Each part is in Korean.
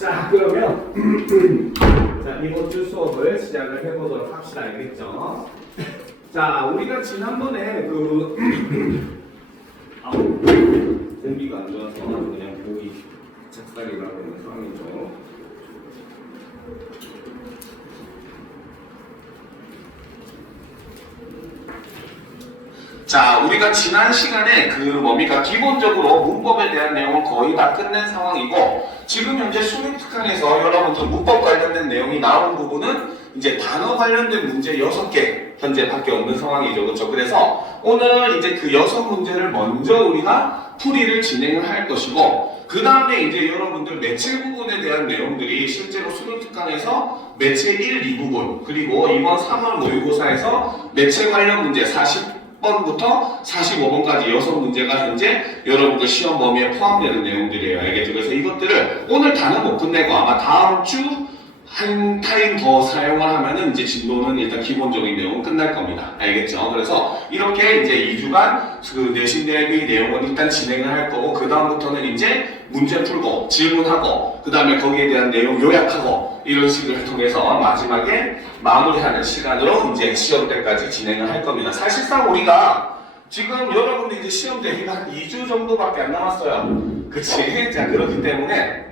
자, 그러면 자, 이번 주 수업을 시작을 해보도록 합시다. 알겠죠? 자, 우리가 지난번에 공기가 안 좋아서 그냥 보기 작살이 나고 있는 상황이죠. 자, 우리가 지난 시간에 뭡니까? 기본적으로 문법에 대한 내용을 거의 다 끝낸 상황이고, 지금 현재 수능 특강에서 여러분들 문법 관련된 내용이 나온 부분은 이제 단어 관련된 문제 6개 현재 밖에 없는 상황이죠. 그렇죠? 그래서 오늘 이제 그 6문제를 먼저 우리가 풀이를 진행을 할 것이고, 그 다음에 이제 여러분들 매체 부분에 대한 내용들이 실제로 수능 특강에서 매체 1, 2부분, 그리고 이번 3월 모의고사에서 매체 관련 문제 40번부터 45번까지 6문제가 현재 여러분들 시험 범위에 포함되는 내용들이에요. 알겠죠? 그래서 이것들을 오늘 다는 못 끝내고 아마 다음 주 한 타임 더 사용을 하면은 이제 진도는 일단 기본적인 내용은 끝날 겁니다. 알겠죠? 그래서 이렇게 이제 2주간 그 내신 대비 내용은 일단 진행을 할 거고, 그 다음부터는 이제 문제 풀고 질문하고, 그 다음에 거기에 대한 내용 요약하고, 이런 식을 통해서 마지막에 마무리하는 시간으로 이제 시험 때까지 진행을 할 겁니다. 사실상 우리가 지금 여러분들 이제 시험 대비가 한 2주 정도밖에 안 남았어요. 그치? 자, 그렇기 때문에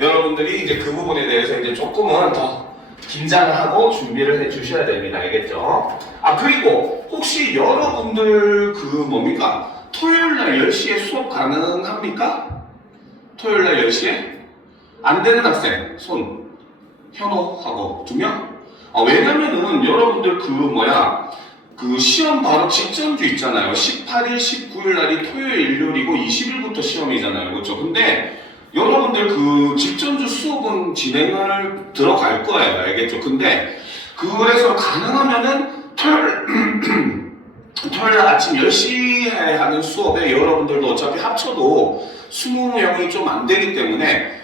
여러분들이 이제 그 부분에 대해서 이제 조금은 더 긴장을 하고 준비를 해 주셔야 됩니다. 알겠죠? 아, 그리고 혹시 여러분들 뭡니까? 토요일날 10시에 수업 가능합니까? 토요일날 10시에? 안 되는 학생, 손. 현호하고 2명? 아, 왜냐면은 여러분들 시험 바로 직전주 있잖아요. 18일, 19일 날이 토요일, 일요일이고 20일부터 시험이잖아요. 그렇죠? 근데 여러분들 직전주 수업은 진행을 들어갈 거예요. 알겠죠? 근데 그래서 가능하면은 토요일 아침 10시에 하는 수업에 여러분들도 어차피 합쳐도 20명이 좀 안 되기 때문에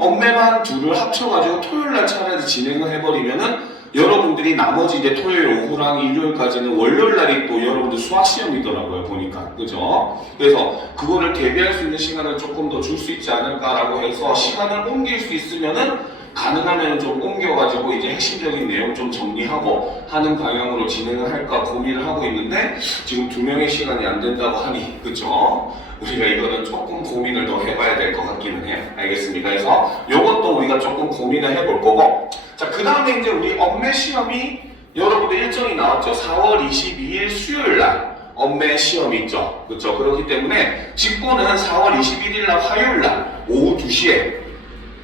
엄매반 둘을 합쳐가지고 토요일날 차라리 진행을 해버리면은 여러분들이 나머지 이제 토요일 오후랑 일요일까지는 월요일날이 또 여러분들 수학시험이더라고요, 보니까. 그죠? 그래서 그거를 대비할 수 있는 시간을 조금 더 줄 수 있지 않을까라고 해서 시간을 옮길 수 있으면은 가능하면 좀 옮겨가지고 이제 핵심적인 내용 좀 정리하고 하는 방향으로 진행을 할까 고민을 하고 있는데, 지금 2명의 시간이 안 된다고 하니, 그죠? 우리가 이거는 조금 고민을 더 해봐야 될 것 같기는 해요. 알겠습니까? 그래서 이것도 우리가 조금 고민을 해볼 거고, 자, 그 다음에 이제 우리 엄매 시험이 여러분들 일정이 나왔죠. 4월 22일 수요일 날 엄매 시험이 있죠. 그렇죠? 그렇기 때문에 직권은 4월 21일 날 화요일 날 오후 2시에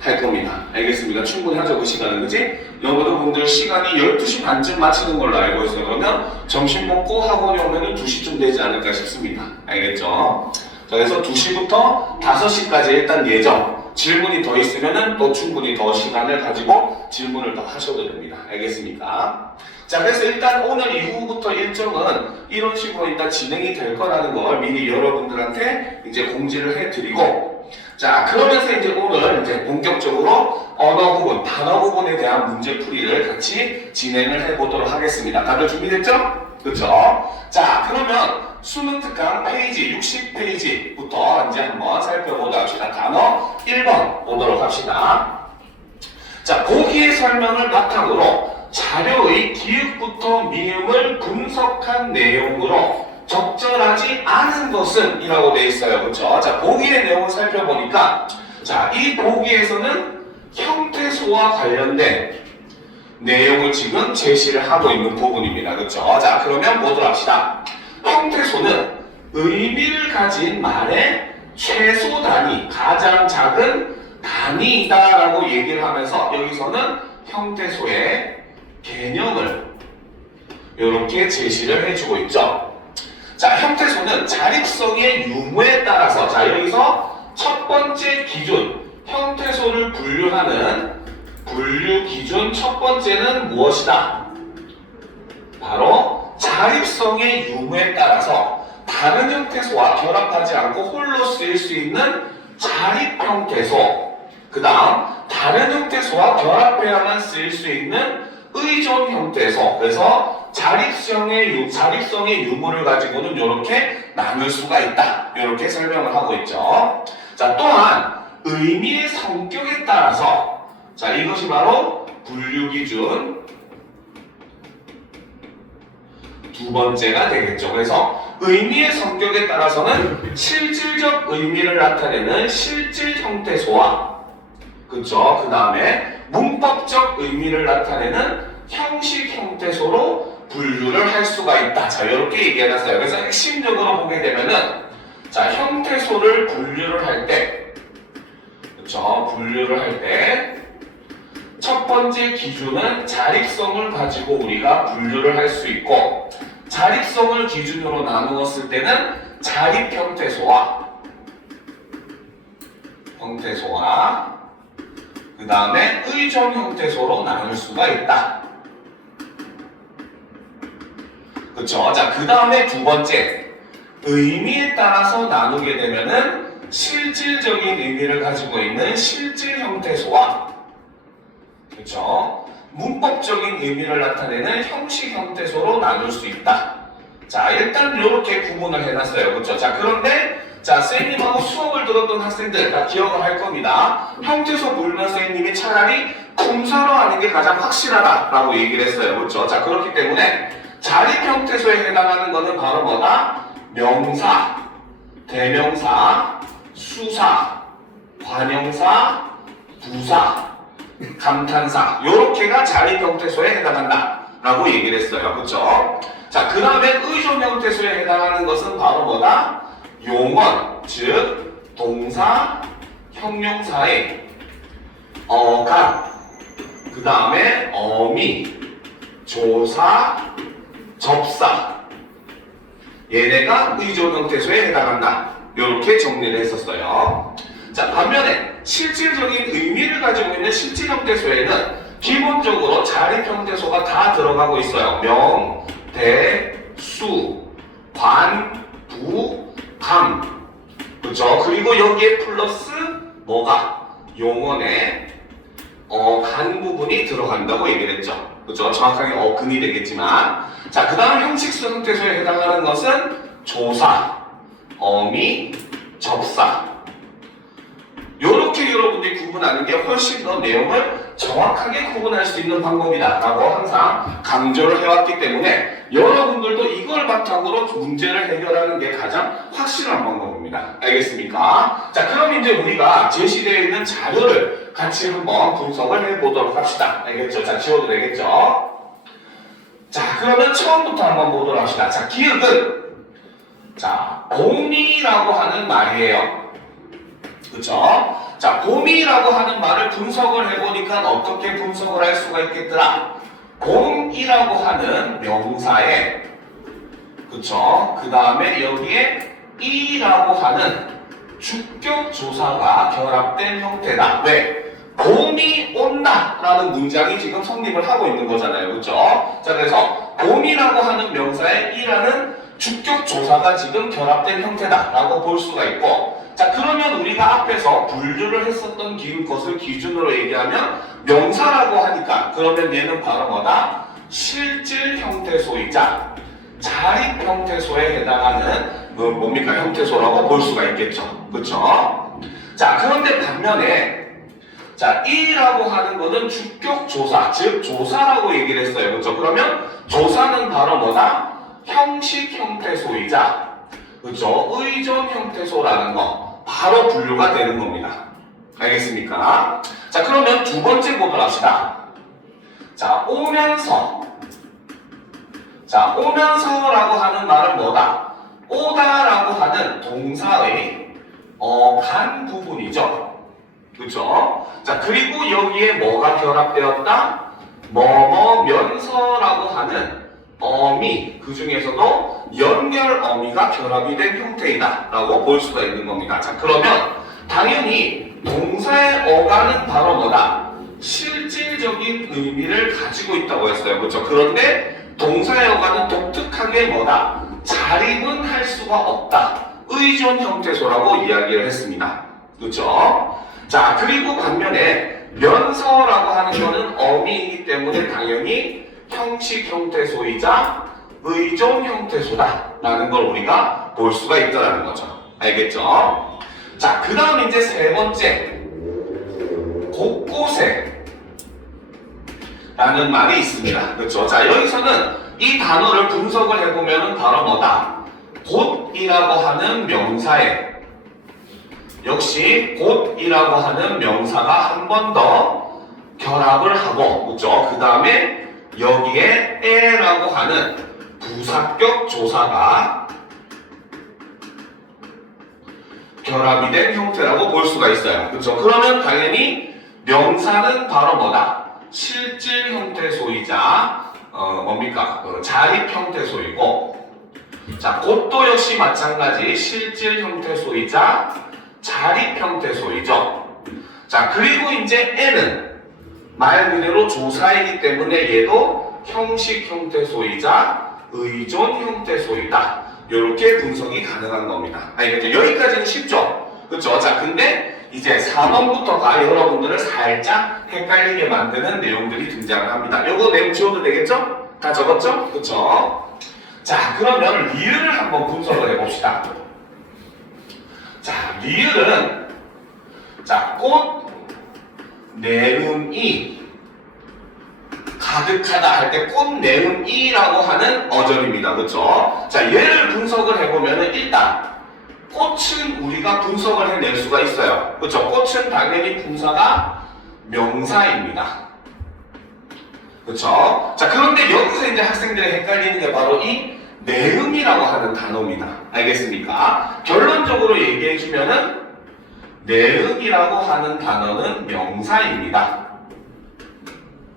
할 겁니다. 알겠습니까? 충분히 하죠, 그 시간은. 그지? 여러분들 시간이 12시 반쯤 마치는 걸로 알고 있어요. 그러면 점심 먹고 학원에 오면은 2시쯤 되지 않을까 싶습니다. 알겠죠? 자, 그래서 2시부터 5시까지 일단 예정. 질문이 더 있으면은 또 충분히 더 시간을 가지고 질문을 더 하셔도 됩니다. 알겠습니까? 자, 그래서 일단 오늘 이후부터 일정은 이런 식으로 일단 진행이 될 거라는 걸 미리 여러분들한테 이제 공지를 해드리고, 자, 그러면서 이제 오늘 이제 본격적으로 언어 부분, 단어 부분에 대한 문제 풀이를 같이 진행을 해보도록 하겠습니다. 다들 준비됐죠? 그렇죠? 자, 그러면 수능 특강 페이지 60페이지부터 이제 한번 살펴보도록 합시다. 단어 1번 보도록 합시다. 자, 보기의 설명을 바탕으로 자료의 기읍부터 미음을 분석한 내용으로 적절하지 않은 것은 이라고 되어 있어요. 그렇죠? 자, 보기의 내용을 살펴보니까, 자, 이 보기에서는 형태소와 관련된 내용을 지금 제시를 하고 있는 부분입니다. 그렇죠? 자, 그러면 보도록 합시다. 형태소는 의미를 가진 말의 최소 단위, 가장 작은 단위이다라고 얘기를 하면서 여기서는 형태소의 개념을 이렇게 제시를 해주고 있죠. 자, 형태소는 자립성의 유무에 따라서, 자, 여기서 첫 번째 기준, 형태소를 분류하는 분류 기준 첫 번째는 무엇이다? 바로 자립성의 유무에 따라서 다른 형태소와 결합하지 않고 홀로 쓰일 수 있는 자립 형태소, 그 다음 다른 형태소와 결합해야만 쓰일 수 있는 의존 형태소. 그래서 자립성의 유무를 가지고는 이렇게 나눌 수가 있다, 이렇게 설명을 하고 있죠. 자, 또한 의미의 성격에 따라서 자 이것이 바로 분류기준 두 번째가 되겠죠. 그래서 의미의 성격에 따라서는 실질적 의미를 나타내는 실질 형태소와 그쵸? 그 다음에 문법적 의미를 나타내는 형식 형태소로 분류를 할 수가 있다. 자, 이렇게 얘기해놨어요. 그래서 핵심적으로 보게 되면은 자, 형태소를 분류를 할 때, 그쵸? 분류를 할 때, 첫 번째 기준은 자립성을 가지고 우리가 분류를 할 수 있고, 자립성을 기준으로 나누었을 때는 자립 형태소와 그 다음에 의존 형태소로 나눌 수가 있다. 그쵸? 자, 그 다음에 두 번째, 의미에 따라서 나누게 되면은 실질적인 의미를 가지고 있는 실질 형태소와 그쵸? 문법적인 의미를 나타내는 형식 형태소로 나눌 수 있다. 자, 일단 이렇게 구분을 해놨어요. 그쵸? 자, 그런데 자, 쌤님하고 수업을 들었던 학생들 다 기억을 할 겁니다. 형태소 분류는 쌤님이 차라리 품사로 하는 게 가장 확실하다라고 얘기를 했어요. 그쵸? 자, 그렇기 때문에 자립 형태소에 해당하는 것은 바로 뭐다? 명사, 대명사, 수사, 관형사, 부사, 감탄사 요렇게가 자립 형태소에 해당한다 라고 얘기를 했어요. 그쵸? 자, 그 다음에 의존 형태소에 해당하는 것은 바로 뭐다? 용언, 즉 동사, 형용사의 어감, 그 다음에 어미, 조사, 접사 얘네가 의존 형태소에 해당한다. 이렇게 정리를 했었어요. 자, 반면에 실질적인 의미를 가지고 있는 실질 형태소에는 기본적으로 자립 형태소가 다 들어가고 있어요. 명, 대, 수, 관, 부, 감. 그렇죠? 그리고 여기에 플러스 뭐가? 용언의 간 부분이 들어간다고 얘기를 했죠. 그렇죠? 정확하게 어근이 되겠지만 자, 그 다음 형식수 형태소에 해당하는 것은 조사, 어미, 접사 요렇게 여러분들이 구분하는 게 훨씬 더 내용을 정확하게 구분할 수 있는 방법이다 라고 항상 강조를 해왔기 때문에 여러분들도 이걸 바탕으로 문제를 해결하는 게 가장 확실한 방법입니다. 알겠습니까? 자, 그럼 이제 우리가 제시되어 있는 자료를 같이 한번 분석을 해보도록 합시다. 알겠죠? 자, 지워도 되겠죠? 자, 그러면 처음부터 한번 보도록 합시다. 자, 기억은 자, 곰이라고 하는 말이에요. 그쵸? 자, 곰이라고 하는 말을 분석을 해보니까 어떻게 분석을 할 수가 있겠더라? 곰이라고 하는 명사에 그쵸? 그 다음에 여기에 이라고 하는 주격 조사가 결합된 형태다. 왜? 곰이 온다 라는 문장이 지금 성립을 하고 있는 거잖아요. 그쵸? 자, 그래서 곰이라고 하는 명사에 이라는 주격 조사가 지금 결합된 형태다 라고 볼 수가 있고 자, 그러면 우리가 앞에서 분류를 했었던 것을 기준으로 얘기하면 명사라고 하니까 그러면 얘는 바로 뭐다? 실질 형태소이자 자립 형태소에 해당하는 뭡니까? 형태소라고 볼 수가 있겠죠. 그쵸? 자, 그런데 반면에 자, 이라고 하는 것은 주격 조사, 즉 조사라고 얘기를 했어요. 그렇죠? 그러면 조사는 바로 뭐다? 형식 형태소이자 그렇죠? 의존 형태소라는 거 바로 분류가 되는 겁니다. 알겠습니까? 자, 그러면 두 번째 보도록 합시다. 자, 오면서 자, 오면서라고 하는 말은 뭐다? 오다라고 하는 동사의 간 부분이죠. 그렇죠? 자, 그리고 여기에 뭐가 결합되었다? 뭐뭐면서라고 하는 어미, 그 중에서도 연결 어미가 결합이 된 형태이다 라고 볼 수가 있는 겁니다. 자, 그러면 당연히 동사의 어가는 바로 뭐다? 실질적인 의미를 가지고 있다고 했어요. 그렇죠? 그런데 동사의 어가는 독특하게 뭐다? 자립은 할 수가 없다. 의존 형태소라고 이야기를 했습니다. 그렇죠? 자, 그리고 반면에 면서라고 하는 것은 어미이기 때문에 당연히 형식 형태소이자 의존 형태소다 라는 걸 우리가 볼 수가 있다는 거죠. 알겠죠? 자, 그 다음 이제 세 번째, 곳곳에 라는 말이 있습니다. 그렇죠? 자, 여기서는 이 단어를 분석을 해보면 바로 뭐다? 곳이라고 하는 명사에 역시 곳이라고 하는 명사가 한 번 더 결합을 하고, 그렇죠? 그 다음에 여기에 에라고 하는 부사격 조사가 결합이 된 형태라고 볼 수가 있어요. 그렇죠? 그러면 당연히 명사는 바로 뭐다? 실질 형태소이자 뭡니까? 자립 형태소이고, 자, 곳도 역시 마찬가지 실질 형태소이자 자립 형태소이죠. 자, 그리고 이제 N은 말 그대로 조사이기 때문에 얘도 형식 형태소이자 의존 형태소이다. 이렇게 분석이 가능한 겁니다. 알겠죠? 여기까지는 쉽죠? 그렇죠? 자, 근데 이제 4번부터가 여러분들을 살짝 헷갈리게 만드는 내용들이 등장을 합니다. 요거 내용 지워도 되겠죠? 다 적었죠? 그쵸? 자, 그러면 리을을 한번 분석을 해봅시다. 자, 리을은 자, 꽃 내음이 가득하다 할 때 꽃 내음이라고 하는 어절입니다. 그쵸? 자, 얘를 분석을 해보면은 일단 꽃은 우리가 분석을 해낼 수가 있어요. 그렇죠? 꽃은 당연히 분사가 명사입니다. 그렇죠? 자, 그런데 여기서 이제 학생들이 헷갈리는 게 바로 이 내음이라고 하는 단어입니다. 알겠습니까? 결론적으로 얘기해 주면은 내음이라고 하는 단어는 명사입니다.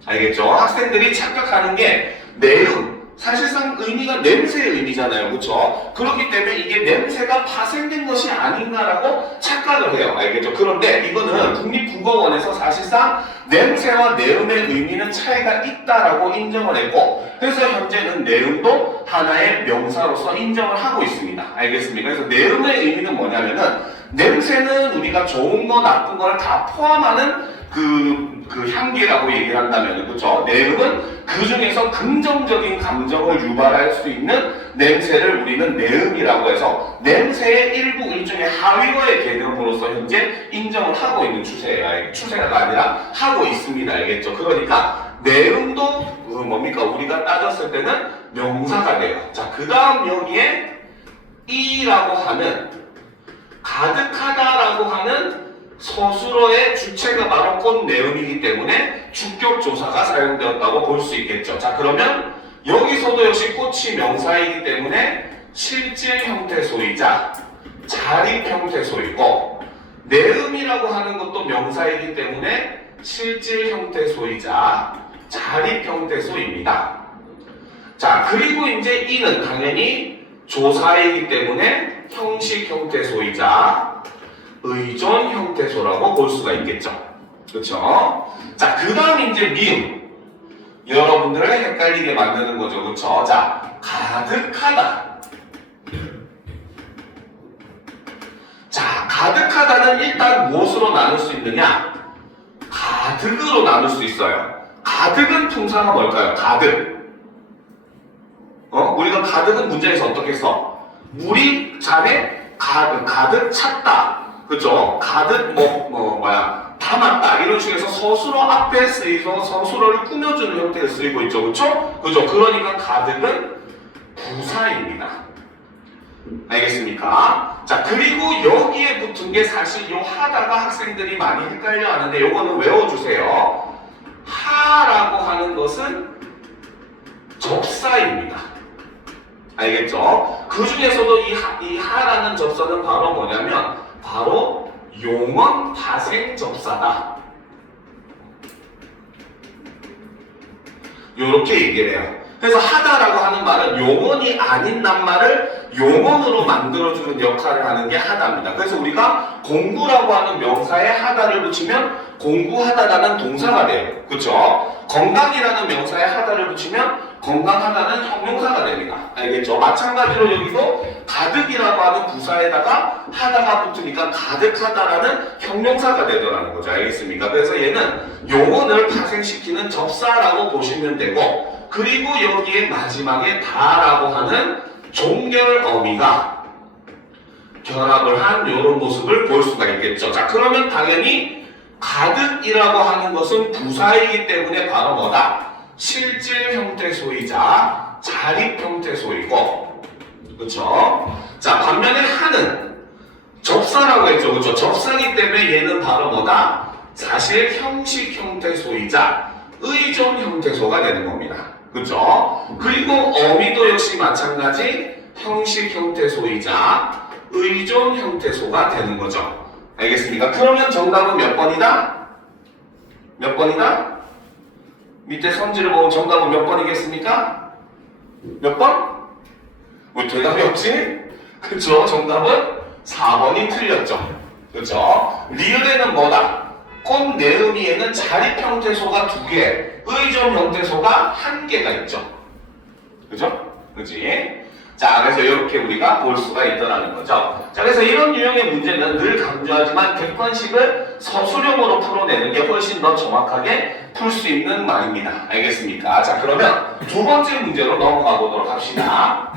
알겠죠? 학생들이 착각하는 게 내음, 사실상 의미가 냄새의 의미잖아요. 그렇죠? 그렇기 때문에 이게 냄새가 파생된 것이 아닌가라고 착각을 해요. 알겠죠? 그런데 이거는 국립국어원에서 사실상 냄새와 내음의 의미는 차이가 있다라고 인정을 했고, 그래서 현재는 내음도 하나의 명사로서 인정을 하고 있습니다. 알겠습니까? 그래서 내음의 의미는 뭐냐면은 냄새는 우리가 좋은 거 나쁜 거를 다 포함하는 그 향기라고 얘기를 한다면, 그렇죠? 내음은 그 중에서 긍정적인 감정을 유발할 수 있는 냄새를 우리는 내음이라고 해서 냄새의 일부 일종의 하위어의 개념으로서 현재 인정을 하고 있는 추세예요. 추세가 아니라 하고 있습니다. 알겠죠? 그러니까 내음도 뭡니까? 우리가 따졌을 때는 명사가 돼요. 자, 그 다음 여기에 이라고 하는 가득하다라고 하는 서술어의 주체가 바로 꽃 내음이기 때문에 주격조사가 사용되었다고 볼 수 있겠죠. 자, 그러면 여기서도 역시 꽃이 명사이기 때문에 실질 형태소이자 자립 형태소이고, 내음이라고 하는 것도 명사이기 때문에 실질 형태소이자 자립 형태소입니다. 자, 그리고 이제 이는 당연히 조사이기 때문에 형식 형태소이자 의존 형태소라고 볼 수가 있겠죠. 그렇죠? 자, 그 다음 이제 미음. 여러분들을 헷갈리게 만드는 거죠. 그렇죠? 자, 가득하다. 자, 가득하다는 일단 무엇으로 나눌 수 있느냐? 가득으로 나눌 수 있어요. 가득은 품사가 뭘까요? 가득. 우리가 가득은 문제에서 어떻게 써? 물이 잔에 가득 찼다. 그죠? 가득 담았다. 이런 식에서 서술어 앞에 쓰여서 서술어를 꾸며주는 형태로 쓰이고 있죠. 그죠? 그죠? 그러니까 가득은 부사입니다. 알겠습니까? 자, 그리고 여기에 붙은 게 사실 요 하다가 학생들이 많이 헷갈려 하는데 요거는 외워주세요. 하라고 하는 것은 접사입니다. 알겠죠? 그 중에서도 이 하라는 접사는 바로 뭐냐면 바로 용언 파생 접사다. 요렇게 얘기를 해요. 그래서 하다라고 하는 말은 용언이 아닌 낱말을 용언으로 만들어주는 역할을 하는 게 하다입니다. 그래서 우리가 공부라고 하는 명사에 하다를 붙이면 공부하다라는 동사가 돼요. 그렇죠? 건강이라는 명사에 하다를 붙이면 건강하다는 형용사가 됩니다. 알겠죠? 마찬가지로 여기도 가득이라고 하는 부사에다가 하다가 붙으니까 가득하다라는 형용사가 되더라는 거죠. 알겠습니까? 그래서 얘는 용언을 파생시키는 접사라고 보시면 되고, 그리고 여기에 마지막에 다라고 하는 종결 어미가 결합을 한 이런 모습을 볼 수가 있겠죠. 자, 그러면 당연히 가득이라고 하는 것은 부사이기 때문에 바로 뭐다? 실질 형태 소이자 자립 형태 소이고, 그렇죠? 자, 반면에 한은 접사라고 했죠, 그렇죠? 접사기 때문에 얘는 바로 뭐다? 사실 형식 형태 소이자 의존 형태소가 되는 겁니다. 그렇죠? 그리고 어미도 역시 마찬가지 형식 형태소이자 의존 형태소가 되는 거죠. 알겠습니까? 그러면 정답은 몇 번이다? 몇 번이다? 밑에 선지를 보면 정답은 몇 번이겠습니까? 몇 번? 왜 대답이 없지? 그쵸? 정답은 4번이 틀렸죠. 그쵸? 리을에는 뭐다? 꽃 내음이에는 자립 형태소가 2개, 의존 형태소가 1개가 있죠. 그죠? 그지? 자, 그래서 이렇게 우리가 볼 수가 있더라는 거죠. 자, 그래서 이런 유형의 문제는 늘 강조하지만 객관식을 서술형으로 풀어내는 게 훨씬 더 정확하게 풀 수 있는 말입니다. 알겠습니까? 자, 그러면 두 번째 문제로 넘어가 보도록 합시다.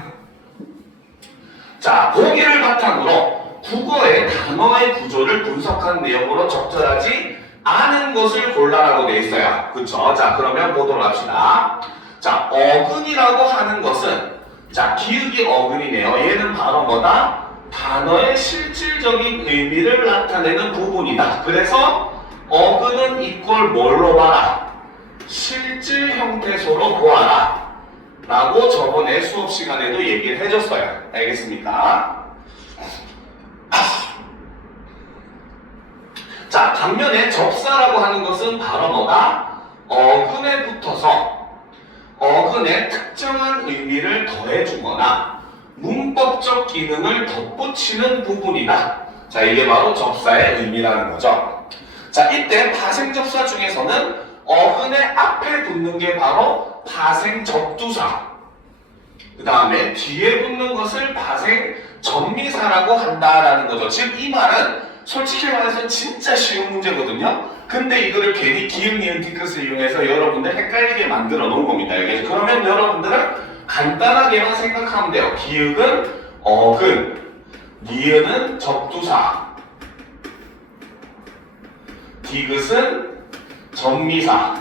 자, 보기를 바탕으로 국어의 단어의 구조를 분석한 내용으로 적절하지 않은 것을 골라라고 되어 있어요. 그쵸? 자, 그러면 보도록 합시다. 자, 어근이라고 하는 것은, 자, 기역이 어근이네요. 얘는 바로 뭐다? 단어의 실질적인 의미를 나타내는 부분이다. 그래서 어근은 이꼴 뭘로 봐라? 실질 형태소로 보아라. 라고 저번에 수업 시간에도 얘기를 해줬어요. 알겠습니까? 자, 반면에 접사라고 하는 것은 바로 뭐다? 어근에 붙어서 어근에 특정한 의미를 더해주거나 문법적 기능을 덧붙이는 부분이다. 자, 이게 바로 접사의 의미라는 거죠. 자, 이때 파생접사 중에서는 어근의 앞에 붙는 게 바로 파생접두사, 그 다음에 뒤에 붙는 것을 파생전미사라고 한다라는 거죠. 즉, 이 말은 솔직히 말해서 진짜 쉬운 문제거든요. 근데 이거를 괜히 기역, 니은, 디귿을 이용해서 여러분들 헷갈리게 만들어 놓은 겁니다. 여기. 그러면 여러분들은 간단하게만 생각하면 돼요. 기역은 어근, 니은은 접두사, 디귿은 전미사.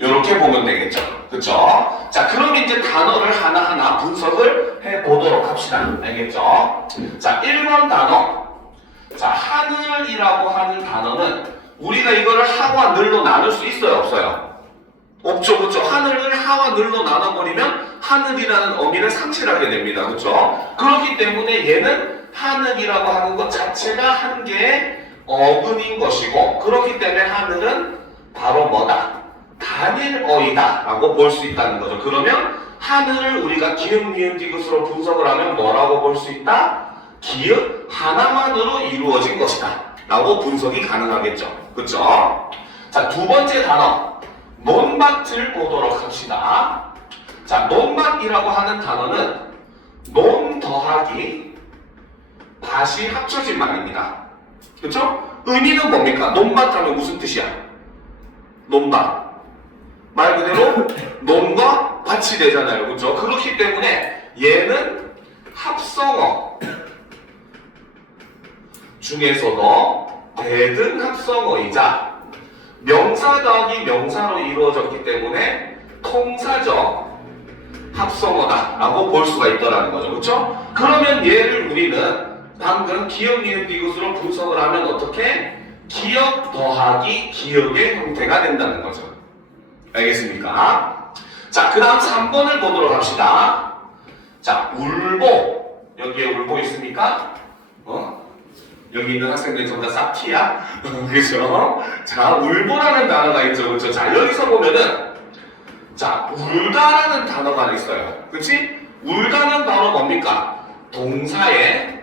이렇게 보면 되겠죠. 그쵸? 자, 그럼 이제 단어를 하나하나 분석을 해보도록 합시다. 알겠죠? 자, 1번 단어. 자, 하늘이라고 하는 단어는 우리가 이거를 하와 늘로 나눌 수 있어요? 없어요? 없죠. 그쵸? 하늘을 하와 늘로 나눠버리면 하늘이라는 어미를 상실하게 됩니다. 그쵸? 그렇기 때문에 얘는 하늘이라고 하는 것 자체가 한 개의 어근인 것이고, 그렇기 때문에 하늘은 바로 뭐다? 단일어이다 라고 볼 수 있다는 거죠. 그러면 하늘을 우리가 기역, 니은, 디귿으로 분석을 하면 뭐라고 볼 수 있다? 기역 하나만으로 이루어진 것이다 라고 분석이 가능하겠죠. 그쵸? 자, 두 번째 단어 논밭을 보도록 합시다. 자, 논밭이라고 하는 단어는 논 더하기 밭이 합쳐진 말입니다. 그쵸? 의미는 뭡니까? 논밭 하면 무슨 뜻이야? 논밭. 말 그대로 논과 밭이 되잖아요. 그렇죠? 그렇기 때문에 얘는 합성어 중에서도 대등 합성어이자 명사 더하기 명사로 이루어졌기 때문에 통사적 합성어다 라고 볼 수가 있더라는 거죠. 그렇죠? 그러면 얘를 우리는 방금 기역, 니은, 디귿으로 분석을 하면 어떻게? 기역 더하기 기역의 형태가 된다는 거죠. 알겠습니까? 자, 그 다음 3번을 보도록 합시다. 자, 울보. 여기에 울보 있습니까? 여기 있는 학생들이 전부 다 싹티야? 그죠? 자, 울보라는 단어가 있죠. 그렇죠? 자, 여기서 보면은 자, 울다라는 단어가 있어요. 그치? 울다는 바로 뭡니까? 동사의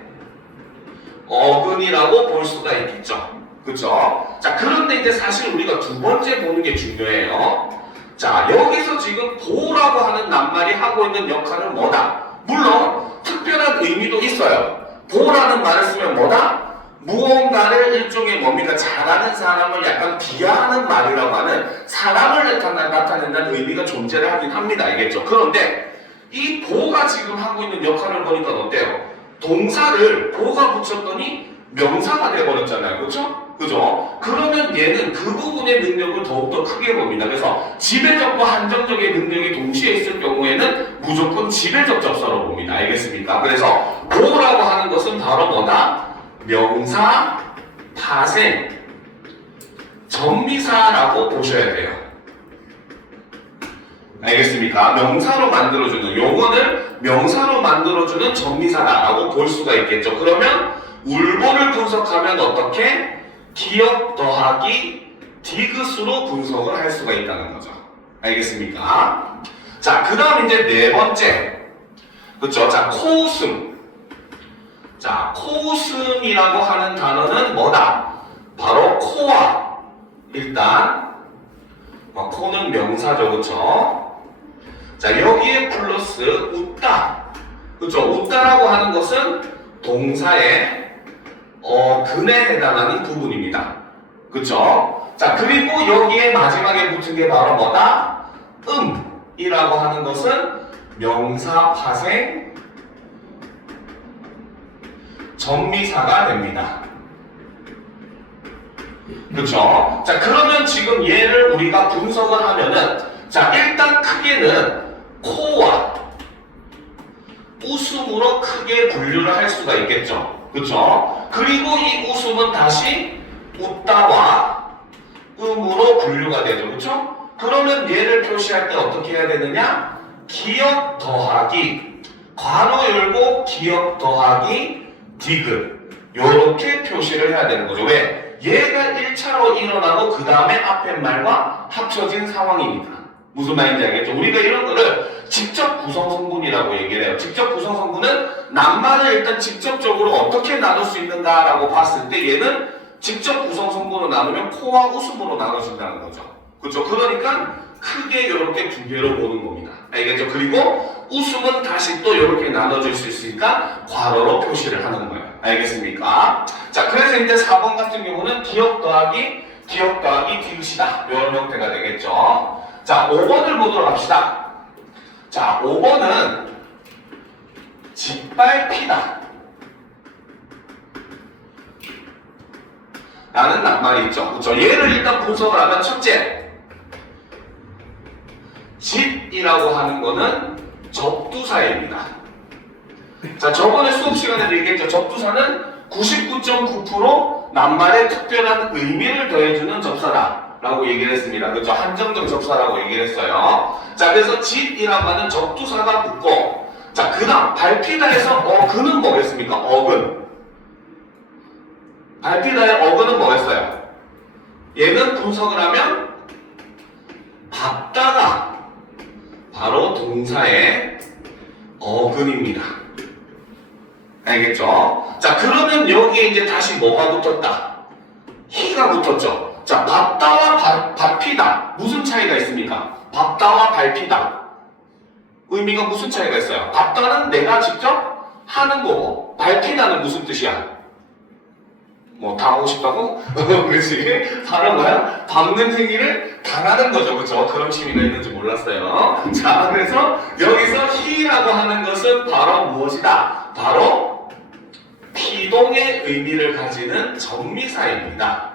어근이라고 볼 수가 있겠죠. 그쵸? 자, 그런데 이제 사실 우리가 두 번째 보는 게 중요해요. 자, 여기서 지금 보라고 하는 낱말이 하고 있는 역할은 뭐다? 물론 특별한 의미도 있어요. 보라는 말을 쓰면 뭐다? 무언가를 일종의 뭡니까? 잘하는 사람을 약간 비하하는 말이라고 하는 사람을 나타낸다는 의미가 존재를 하긴 합니다. 알겠죠? 그런데 이 보가 지금 하고 있는 역할을 보니까 어때요? 동사를 보가 붙였더니 명사가 돼버렸잖아요. 그렇죠? 그죠? 그러면 얘는 그 부분의 능력을 더욱더 크게 봅니다. 그래서 지배적과 한정적의 능력이 동시에 있을 경우에는 무조건 지배적 접사로 봅니다. 알겠습니까? 그래서 보라고 하는 것은 바로 뭐다? 명사, 파생, 전미사라고 보셔야 돼요. 알겠습니까? 명사로 만들어주는, 요거를 명사로 만들어주는 전미사다라고 볼 수가 있겠죠. 그러면 울보를 분석하면 어떻게? 기역 더하기 디귿으로 분석을 할 수가 있다는 거죠. 알겠습니까? 자, 그 다음 이제 네 번째. 그쵸? 자, 코웃음. 자, 코웃음이라고 하는 단어는 뭐다? 바로 코와, 일단, 코는 명사죠. 그쵸? 자, 여기에 플러스 웃다. 그쵸? 웃다라고 하는 것은 동사의 근에 해당하는 부분입니다. 그쵸? 자, 그리고 여기에 마지막에 붙은 게 바로 뭐다? 이라고 하는 것은 명사 파생 전미사가 됩니다. 그쵸? 자, 그러면 지금 얘를 우리가 분석을 하면은, 자, 일단 크게는 코와 웃음으로 크게 분류를 할 수가 있겠죠. 그쵸? 그리고 이 웃음은 다시 웃다와 음으로 분류가 되죠. 그쵸? 그러면 얘를 표시할 때 어떻게 해야 되느냐? 기역 더하기, 괄호 열고 기역 더하기 디귿, 요렇게 표시를 해야 되는 거죠. 왜? 얘가 1차로 일어나고 그 다음에 앞에 말과 합쳐진 상황이니까. 무슨 말인지 알겠죠? 우리가 이런 거를 직접 구성 성분이라고 얘기를 해요. 직접 구성 성분은 낱말을 일단 직접적으로 어떻게 나눌 수 있는가라고 봤을 때 얘는 직접 구성 성분으로 나누면 코와 웃음으로 나눠진다는 거죠. 그렇죠? 그러니까 크게 이렇게 두 개로 보는 겁니다. 알겠죠? 그리고 웃음은 다시 또 이렇게 나눠질 수 있으니까 괄호로 표시를 하는 거예요. 알겠습니까? 자, 그래서 이제 4번 같은 경우는 기역 더하기 디귿이다. 이런 형태가 되겠죠. 자, 5번을 보도록 합시다. 자, 5번은 짓밟히다 라는 낱말이 있죠. 그렇죠? 얘를 일단 분석을 하면 첫째, 짓이라고 하는 거는 접두사입니다. 자, 저번에 수업 시간에도 얘기했죠. 접두사는 99.9% 낱말에 특별한 의미를 더해주는 접사다 라고 얘기를 했습니다. 그렇죠? 한정적 접사라고 얘기를 했어요. 자, 그래서 짓이라고 하는 접두사가 붙고, 자, 그 다음 밟히다에서 어근은 뭐겠습니까? 어근. 밟히다의 어근은 뭐겠어요? 얘는 분석을 하면 밟다가 바로 동사의 어근입니다. 알겠죠? 자, 그러면 여기에 이제 다시 뭐가 붙었다? 희가 붙었죠. 자, 밟다와 밟히다 무슨 차이가 있습니까? 밟다와 밟히다 의미가 무슨 차이가 있어요? 밟다는 내가 직접 하는 거고, 밟히다는 무슨 뜻이야? 뭐 당하고 싶다고? 그렇지? 다른 거야? 밟는 행위를 당하는 거죠. 그렇죠? 그런 취미가 있는지 몰랐어요. 자, 그래서 여기서 희라고 하는 것은 바로 무엇이다? 바로 피동의 의미를 가지는 전미사입니다.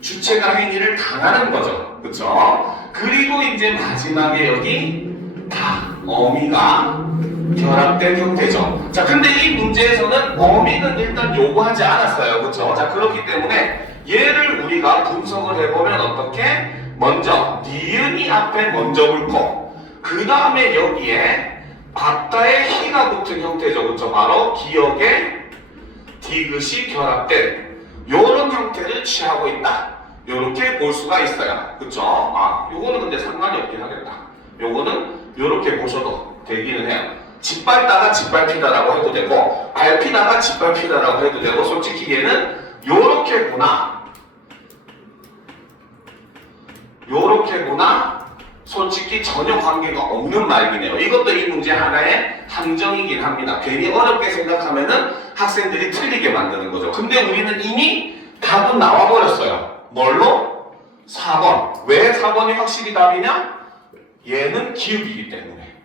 주체가 행위를 당하는 거죠. 그렇죠? 그리고 이제 마지막에 여기 다, 어미가 결합된 형태죠. 자, 근데 이 문제에서는 어미는 일단 요구하지 않았어요. 그렇죠? 자, 그렇기 때문에 얘를 우리가 분석을 해보면 어떻게? 먼저 니은이 앞에 먼저 붙고, 그 다음에 여기에 밟다의 희가 붙은 형태죠. 그렇죠? 바로 기역의 디귿이 결합된 요런 형태를 취하고 있다. 요렇게 볼 수가 있어요. 그쵸? 아, 요거는 근데 상관이 없긴 하겠다. 요거는 요렇게 보셔도 되기는 해요. 짓밟다가 짓밟히다라고 해도 되고, 밟히다가 짓밟히다라고 해도 되고, 솔직히 얘는 요렇게구나, 요렇게구나, 솔직히 전혀 관계가 없는 말이네요. 이것도 이 문제 하나의 함정이긴 합니다. 괜히 어렵게 생각하면은 학생들이 틀리게 만드는 거죠. 근데 우리는 이미 답은 나와버렸어요. 뭘로? 4번. 왜 4번이 확실히 답이냐? 얘는 기읍이기 때문에.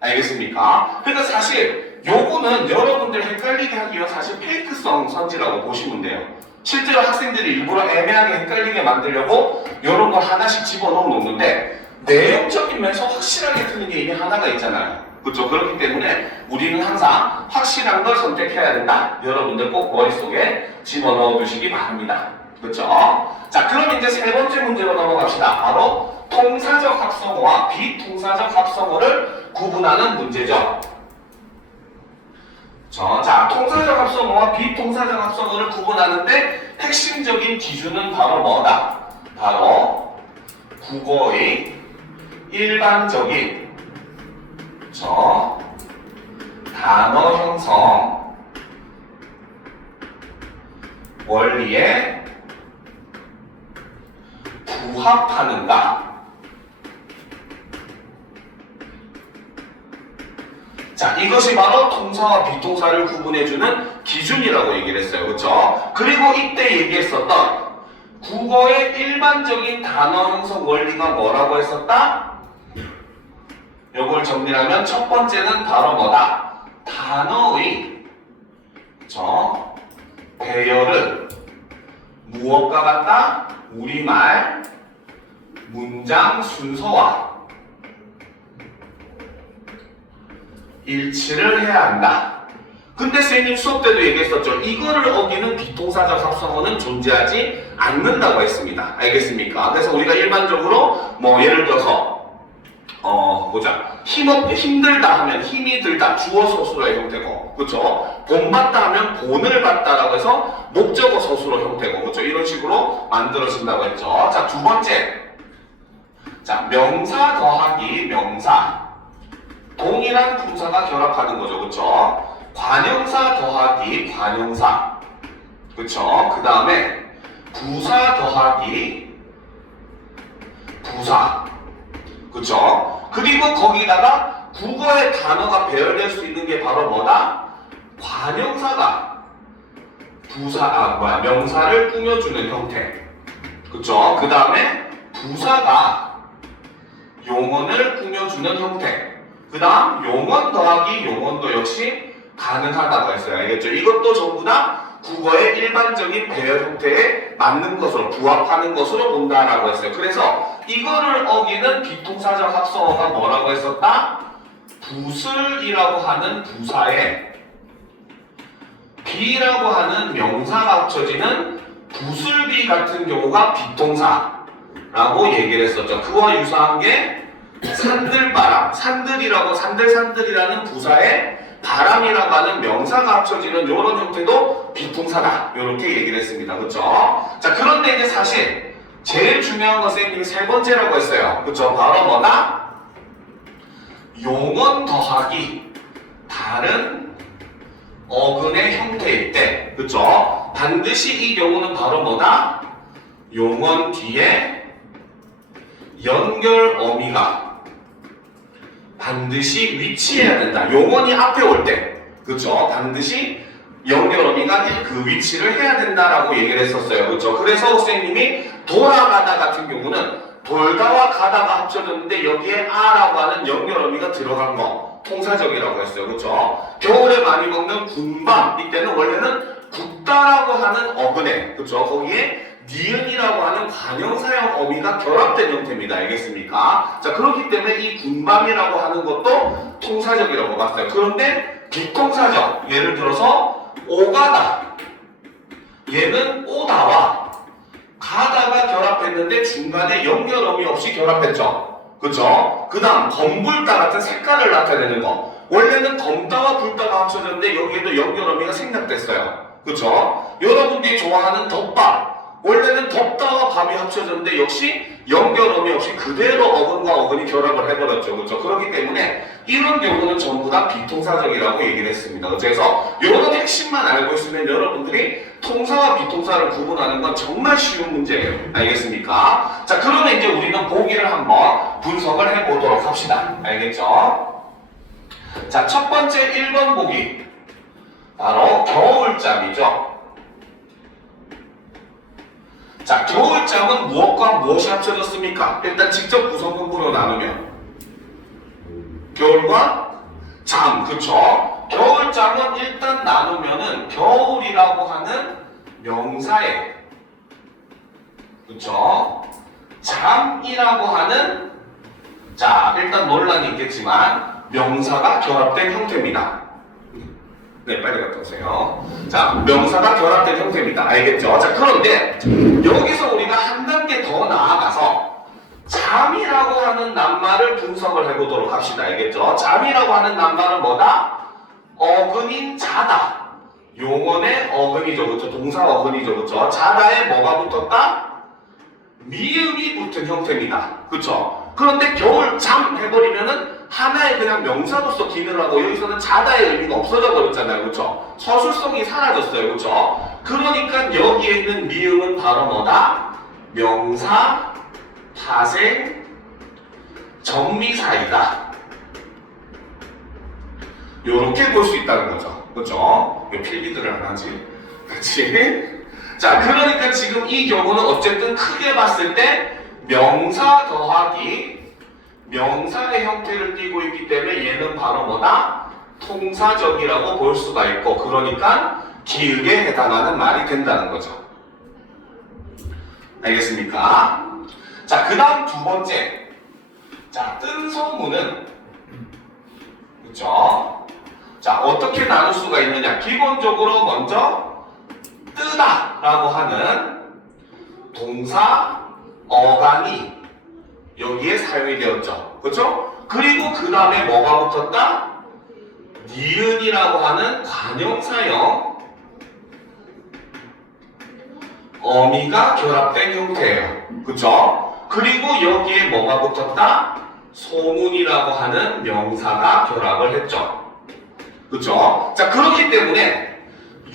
알겠습니까? 그러니까 사실 요거는 여러분들 헷갈리게 하기 위한 사실 페이크성 선지라고 보시면 돼요. 실제로 학생들이 일부러 애매하게 헷갈리게 만들려고 이런 걸 하나씩 집어넣어 놓는데 내용적인 면에서 확실하게 틀린 게 이미 하나가 있잖아요. 그렇죠? 그렇기 때문에 우리는 항상 확실한 걸 선택해야 된다. 여러분들 꼭 머릿속에 집어넣어 두시기 바랍니다. 그렇죠? 자, 그럼 이제 세 번째 문제로 넘어갑시다. 바로 통사적 합성어와 비통사적 합성어를 구분하는 문제죠. 자, 통사적 합성어와 비통사적 합성어를 구분하는데 핵심적인 기준은 바로 뭐다? 바로 국어의 일반적인 단어 형성 원리에 부합하는가? 자, 이것이 바로 통사와 비통사를 구분해주는 기준이라고 얘기를 했어요. 그렇죠? 그리고 이때 얘기했었던 국어의 일반적인 단어 형성 원리가 뭐라고 했었다? 요걸 정리하면 첫 번째는 바로 뭐다? 단어의 배열은 무엇과 같다? 우리말 문장 순서와 일치를 해야 한다. 근데 선생님 수업 때도 얘기했었죠. 이거를 어기는 비통사적 합성어는 존재하지 않는다고 했습니다. 알겠습니까? 그래서 우리가 일반적으로 뭐 예를 들어서 힘들다 하면 힘이 들다 주어 서술어의 형태고, 그렇죠? 본받다 하면 본을 받다라고 해서 목적어 서술어 형태고, 그렇죠? 이런 식으로 만들어진다고 했죠. 자, 두 번째, 자, 명사 더하기 명사, 동일한 품사가 결합하는 거죠, 그렇죠? 관형사 더하기 관형사, 그렇죠? 그 다음에 부사 더하기 부사, 그렇죠? 그리고 거기다가 국어의 단어가 배열될 수 있는 게 바로 뭐다? 관형사가 명사를 꾸며주는 형태, 그렇죠? 그 다음에 부사가 용언을 꾸며주는 형태, 그 다음 용언 더하기 용언도 역시 가능하다고 했어요. 알겠죠? 이것도 전부 다 국어의 일반적인 배열 형태에 맞는 것으로 부합하는 것으로 본다라고 했어요. 그래서 이거를 어기는 비통사적 합성어가 뭐라고 했었다? 부슬이라고 하는 부사에 비라고 하는 명사가 합쳐지는 부슬비 같은 경우가 비통사라고 얘기를 했었죠. 그와 유사한 게 산들바람, 산들이라는 부사에 바람이라고 하는 명사가 합쳐지는 이런 형태도 비통사다. 이렇게 얘기를 했습니다. 그렇죠? 자, 그런데 이제 사실 제일 중요한 건 선생님이 세 번째라고 했어요. 그렇죠? 바로 뭐다? 용언 더하기 다른 어근의 형태일 때, 그렇죠? 반드시 이 경우는 바로 뭐다? 용언 뒤에 연결 어미가 반드시 위치해야 된다. 용언이 앞에 올 때, 그렇죠? 반드시 연결 어미가 그 위치를 해야 된다라고 얘기를 했었어요. 그렇죠? 그래서 선생님이 돌아가다 같은 경우는 돌다와 가다가 합쳐졌는데 여기에 아라고 하는 연결 어미가 들어간 거 통사적이라고 했어요. 그렇죠? 겨울에 많이 먹는 군밤, 이때는 원래는 굽다라고 하는 어근에, 그렇죠? 거기에 니은이라고 하는 관형사형 어미가 결합된 형태입니다. 알겠습니까? 자, 그렇기 때문에 이 군밤이라고 하는 것도 통사적이라고 봤어요. 그런데 비통사적, 예를 들어서 오가다, 얘는 오다와 가다가 결합했는데 중간에 연결어미 없이 결합했죠. 그쵸? 그 다음 검불다 같은 색깔을 나타내는 거, 원래는 검다와 불다가 합쳐졌는데 여기에도 연결어미가 생략됐어요. 그쵸? 여러분들이 좋아하는 덮밥, 원래는 덥다와 밤이 합쳐졌는데 역시 연결어미 없이 그대로 어근과 어근이 결합을 해버렸죠. 그렇죠? 그렇기 때문에 이런 경우는 전부 다 비통사적이라고 얘기를 했습니다. 그래서 이런 핵심만 알고 있으면 여러분들이 통사와 비통사를 구분하는 건 정말 쉬운 문제예요. 알겠습니까? 자, 그러면 이제 우리는 보기를 한번 분석을 해보도록 합시다. 알겠죠? 자, 첫 번째 1번 보기, 바로 겨울잠이죠. 자, 겨울잠은 무엇과 무엇이 합쳐졌습니까? 일단 직접 구성분으로 나누면 겨울과 잠, 그쵸? 겨울잠은 일단 나누면은 겨울이라고 하는 명사에, 그쵸? 잠이라고 하는, 자, 일단 논란이 있겠지만 명사가 결합된 형태입니다. 네, 빨리 갔다 오세요. 자, 명사가 결합된 형태입니다. 알겠죠? 자, 그런데 여기서 우리가 한 단계 더 나아가서 잠이라고 하는 낱말을 분석을 해보도록 합시다. 알겠죠? 잠이라고 하는 낱말은 뭐다? 어근인 자다. 용언의 어근이죠. 그렇죠? 동사 어근이죠. 그렇죠? 자다에 뭐가 붙었다? 미음이 붙은 형태입니다. 그렇죠? 그런데 겨울잠 해버리면은 하나의 그냥 명사로서 기능을 하고 여기서는 자다의 의미가 없어져 버렸잖아요. 그렇죠? 서술성이 사라졌어요. 그렇죠? 그러니까 여기에 있는 미음은 바로 뭐다? 명사, 파생, 전미사이다. 요렇게 볼 수 있다는 거죠. 그렇죠? 왜 필기들을 안 하지? 그렇지? 자, 그러니까 지금 이 경우는 어쨌든 크게 봤을 때 명사 더하기 명사의 형태를 띠고 있기 때문에 얘는 바로 뭐다? 통사적이라고 볼 수가 있고, 그러니까 기역에 해당하는 말이 된다는 거죠. 알겠습니까? 자, 그 다음 두 번째. 자, 뜬 소문은, 그쵸? 자, 어떻게 나눌 수가 있느냐? 기본적으로 먼저 뜨다 라고 하는 동사 어간이 여기에 사용이 되었죠. 그렇죠? 그리고 그 다음에 뭐가 붙었다? 니은이라고 하는 관형사형 어미가 결합된 형태예요. 그렇죠? 그리고 여기에 뭐가 붙었다? 소문이라고 하는 명사가 결합을 했죠. 그렇죠? 자, 그렇기 때문에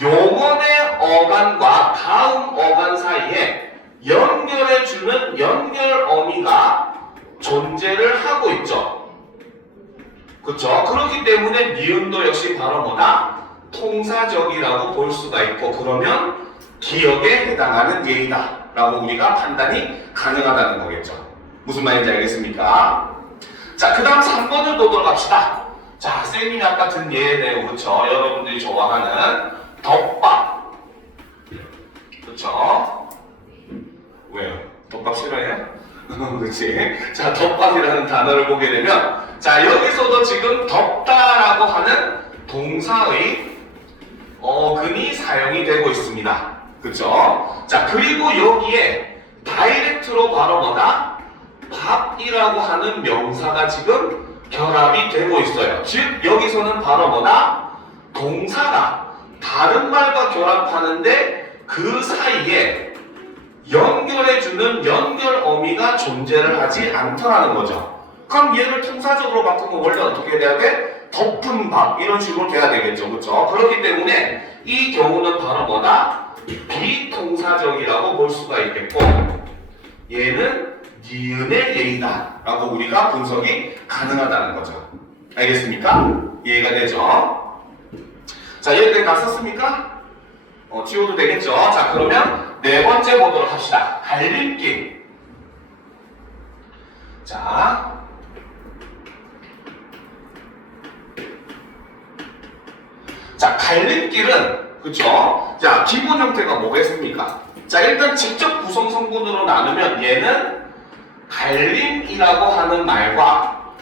용언의 어간과 다음 어간 사이에 연결해주는 연결 어미가 존재를 하고 있죠. 그쵸? 그렇기 때문에 니은도 역시 바로 뭐다? 통사적이라고 볼 수가 있고, 그러면 기역에 해당하는 예이다 라고 우리가 판단이 가능하다는 거겠죠. 무슨 말인지 알겠습니까? 자, 그 다음 3번을 보도록 합시다. 자, 쌤이 아까 든 예네요. 그쵸? 여러분들이 좋아하는 덮밥. 그쵸? 왜요? 덮밥 싫어해요? 그치? 자, 덮밥이라는 단어를 보게 되면, 자, 여기서도 지금 덮다라고 하는 동사의 어근이 사용이 되고 있습니다. 그쵸? 자, 그리고 여기에 다이렉트로 바로 뭐다? 밥이라고 하는 명사가 지금 결합이 되고 있어요. 즉, 여기서는 바로 뭐다? 동사가 다른 말과 결합하는데 그 사이에 연결해주는 연결 어미가 존재를 하지 않더라는 거죠. 그럼 얘를 통사적으로 바꾸면 원래 어떻게 돼야 돼? 덮은 밥 이런 식으로 돼야 되겠죠. 그렇죠? 그렇기 때문에 이 경우는 바로 뭐다? 비통사적이라고 볼 수가 있겠고, 얘는 니은의 예이다 라고 우리가 분석이 가능하다는 거죠. 알겠습니까? 이해가 되죠? 자, 여기까지 다 썼습니까? 지워도 되겠죠? 자, 그러면 네 번째 보도록 합시다. 갈림길. 자, 갈림길은, 그쵸? 자, 기본 형태가 뭐겠습니까? 자, 일단 직접 구성 성분으로 나누면 얘는 갈림이라고 하는 말과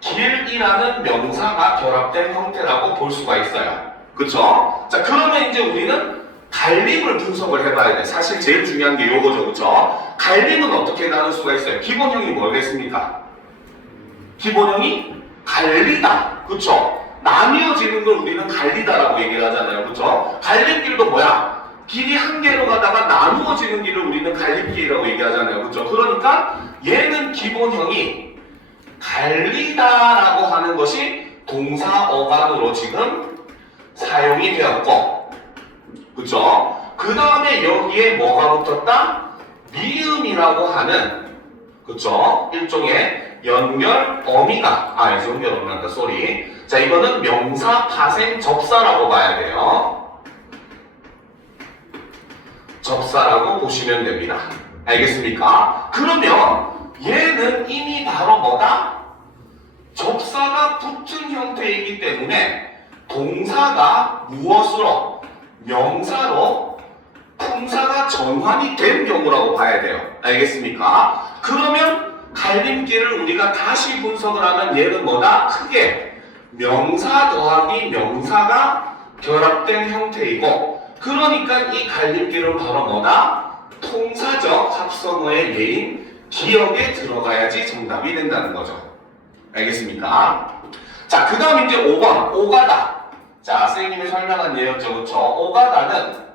길이라는 명사가 결합된 형태라고 볼 수가 있어요. 그쵸? 자, 그러면 이제 우리는 갈림을 분석을 해봐야 돼. 사실 제일 중요한 게 요거죠. 그쵸? 갈림은 어떻게 나눌 수가 있어요? 기본형이 뭐겠습니까? 기본형이 갈리다. 그쵸? 나뉘어지는 걸 우리는 갈리다라고 얘기를 하잖아요. 그쵸? 갈림길도 뭐야? 길이 한 개로 가다가 나누어지는 길을 우리는 갈림길이라고 얘기하잖아요. 그쵸? 그러니까 얘는 기본형이 갈리다라고 하는 것이 동사 어간으로 지금 사용이 되었고, 그쵸? 그 다음에 여기에 뭐가 붙었다? 미음이라고 하는, 그쵸? 일종의 연결 어미가, 연결 어미란다, 쏘리. 자, 이거는 명사, 파생, 접사라고 봐야 돼요. 접사라고 보시면 됩니다. 알겠습니까? 그러면 얘는 이미 바로 뭐다? 접사가 붙은 형태이기 때문에 동사가 무엇으로? 명사로 품사가 전환이 된 경우라고 봐야 돼요. 알겠습니까? 그러면 갈림길을 우리가 다시 분석을 하면 얘는 뭐다? 크게 명사 더하기 명사가 결합된 형태이고, 그러니까 이 갈림길은 바로 뭐다? 통사적 합성어의 예인 기억에 들어가야지 정답이 된다는 거죠. 알겠습니까? 자, 그 다음 이제 5번 오가다. 자, 선생님이 설명한 예였죠. 그렇죠? 오가다는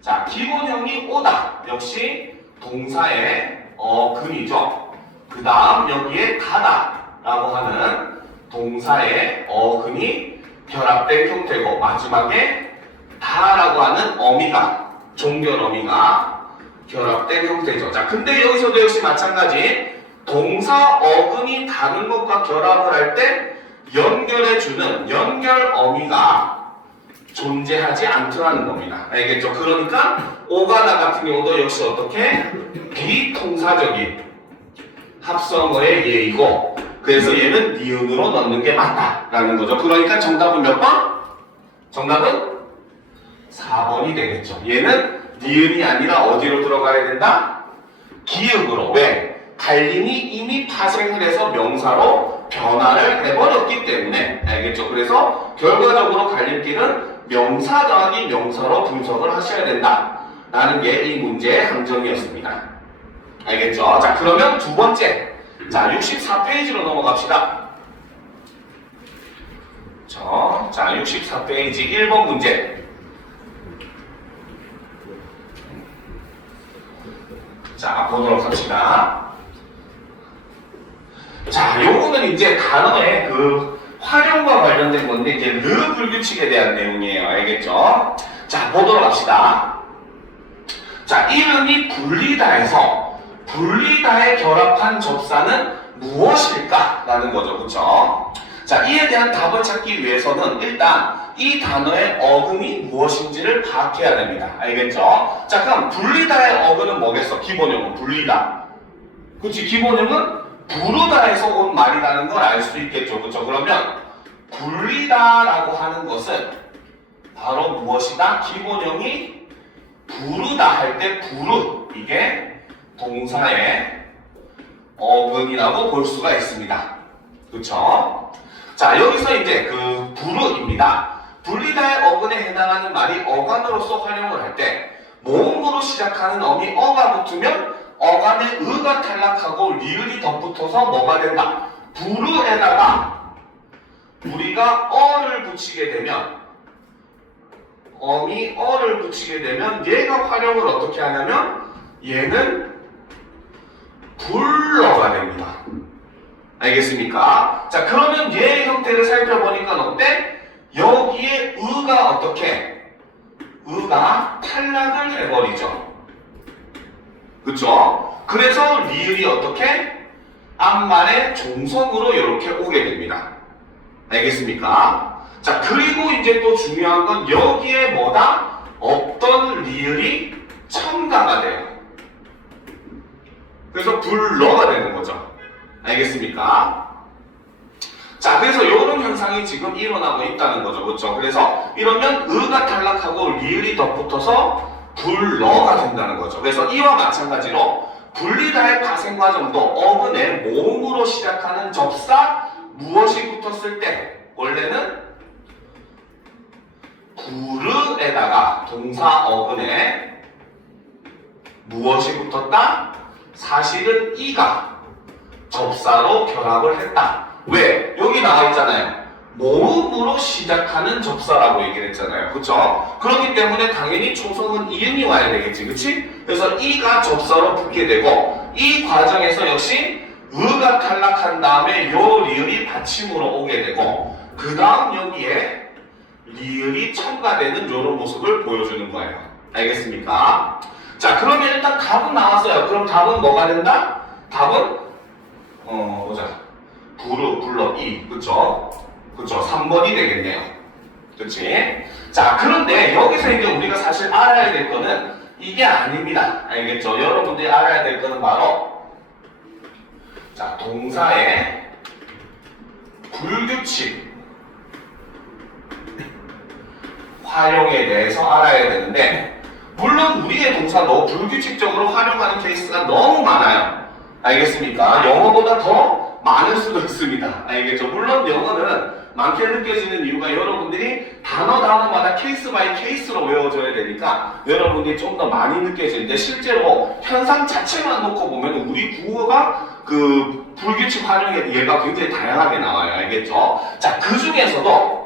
자, 기본형이 오다. 역시 동사의 어근이죠. 그 다음 여기에 가다라고 하는 동사의 어근이 결합된 형태고, 마지막에 다라고 하는 어미가, 종결 어미가 결합된 형태죠. 자, 근데 여기서도 역시 마찬가지 동사 어근이 다른 것과 결합을 할 때 연결해주는 연결 어미가 존재하지 않더라는 겁니다. 알겠죠? 그러니까 오가다 같은 경우도 역시 어떻게? 비통사적인 합성어의 예이고, 그래서 얘는 니은으로 넣는 게 맞다라는 거죠. 그러니까 정답은 몇 번? 정답은 4번이 되겠죠. 얘는 니은이 아니라 어디로 들어가야 된다? 기역으로. 왜? 갈림이 이미 파생을 해서 명사로 변화를 해버렸기 때문에. 알겠죠? 그래서 결과적으로 갈림길은 명사 더하기 명사로 분석을 하셔야 된다 라는 게 이 문제의 항정이었습니다. 알겠죠? 자, 그러면 두 번째, 자 64페이지로 넘어갑시다. 자 64페이지 1번 문제. 자, 보도록 합시다. 자, 요거는 이제 단어의 그 활용과 관련된 건데, 이제 르 불규칙에 대한 내용이에요. 알겠죠? 자, 보도록 합시다. 자, 이름이 분리다에서 분리다에 결합한 접사는 무엇일까? 라는 거죠. 그쵸? 자, 이에 대한 답을 찾기 위해서는 일단 이 단어의 어근이 무엇인지를 파악해야 됩니다. 알겠죠? 자, 그럼 분리다의 어근은 뭐겠어? 기본형은 분리다. 그치? 기본형은 부르다에서 온 말이라는 걸 알 수 있겠죠. 그쵸? 그러면 분리다라고 하는 것은 바로 무엇이다? 기본형이 부르다 할 때 부르, 이게 동사의 어근이라고 볼 수가 있습니다. 그쵸? 자, 여기서 이제 그 부르입니다. 분리다의 어근에 해당하는 말이 어간으로서 활용을 할 때 모음으로 시작하는 어미 어가 붙으면 어간에 의가 탈락하고 리을이 덧붙어서 뭐가 된다? 부르에다가 우리가 어를 붙이게 되면, 어미 어를 붙이게 되면 얘가 활용을 어떻게 하냐면 얘는 불러가 됩니다. 알겠습니까? 자, 그러면 얘의 형태를 살펴보니까 어때? 여기에 의가 어떻게? 의가 탈락을 해버리죠. 그쵸? 그래서 리을이 어떻게? 앞말의 종속으로 이렇게 오게 됩니다. 알겠습니까? 자, 그리고 이제 또 중요한 건 여기에 뭐다? 어떤 리을이 첨가가 돼요. 그래서 불러가 되는 거죠. 알겠습니까? 자, 그래서 이런 현상이 지금 일어나고 있다는 거죠. 그렇죠? 그래서 이러면 의가 탈락하고 리을이 덧붙어서 불러가 된다는 거죠. 그래서 이와 마찬가지로 분리다의 파생 과정도 어근에 모음으로 시작하는 접사 무엇이 붙었을 때 원래는 부르에다가 동사 어근에 무엇이 붙었다? 사실은 이가 접사로 결합을 했다. 왜? 여기 나와 있잖아요. 모음으로 시작하는 접사라고 얘기를 했잖아요. 그쵸? 그렇기 때문에 당연히 초성은 이음이 와야 되겠지. 그치? 그래서 이가 접사로 붙게 되고, 이 과정에서 역시 의가 탈락한 다음에 요 리을이 받침으로 오게 되고, 그 다음 여기에 리을이 첨가되는 이런 모습을 보여주는 거예요. 알겠습니까? 자, 그러면 일단 답은 나왔어요. 그럼 답은 뭐가 된다? 답은 보자. 불러, 이. 그쵸? 그쵸? 3번이 되겠네요. 그치? 자, 그런데 여기서 이제 우리가 사실 알아야 될 거는 이게 아닙니다. 알겠죠? 여러분들이 알아야 될 거는 바로 자, 동사의 불규칙 활용에 대해서 알아야 되는데, 물론 우리의 동사도 불규칙적으로 활용하는 케이스가 너무 많아요. 알겠습니까? 영어보다 더 많을 수도 있습니다. 알겠죠? 물론 영어는 많게 느껴지는 이유가 여러분들이 단어마다 케이스 바이 케이스로 외워줘야 되니까 여러분들이 좀 더 많이 느껴지는데, 실제로 현상 자체만 놓고 보면 우리 국어가 그 불규칙 활용의 예가 굉장히 다양하게 나와요. 알겠죠? 자, 그 중에서도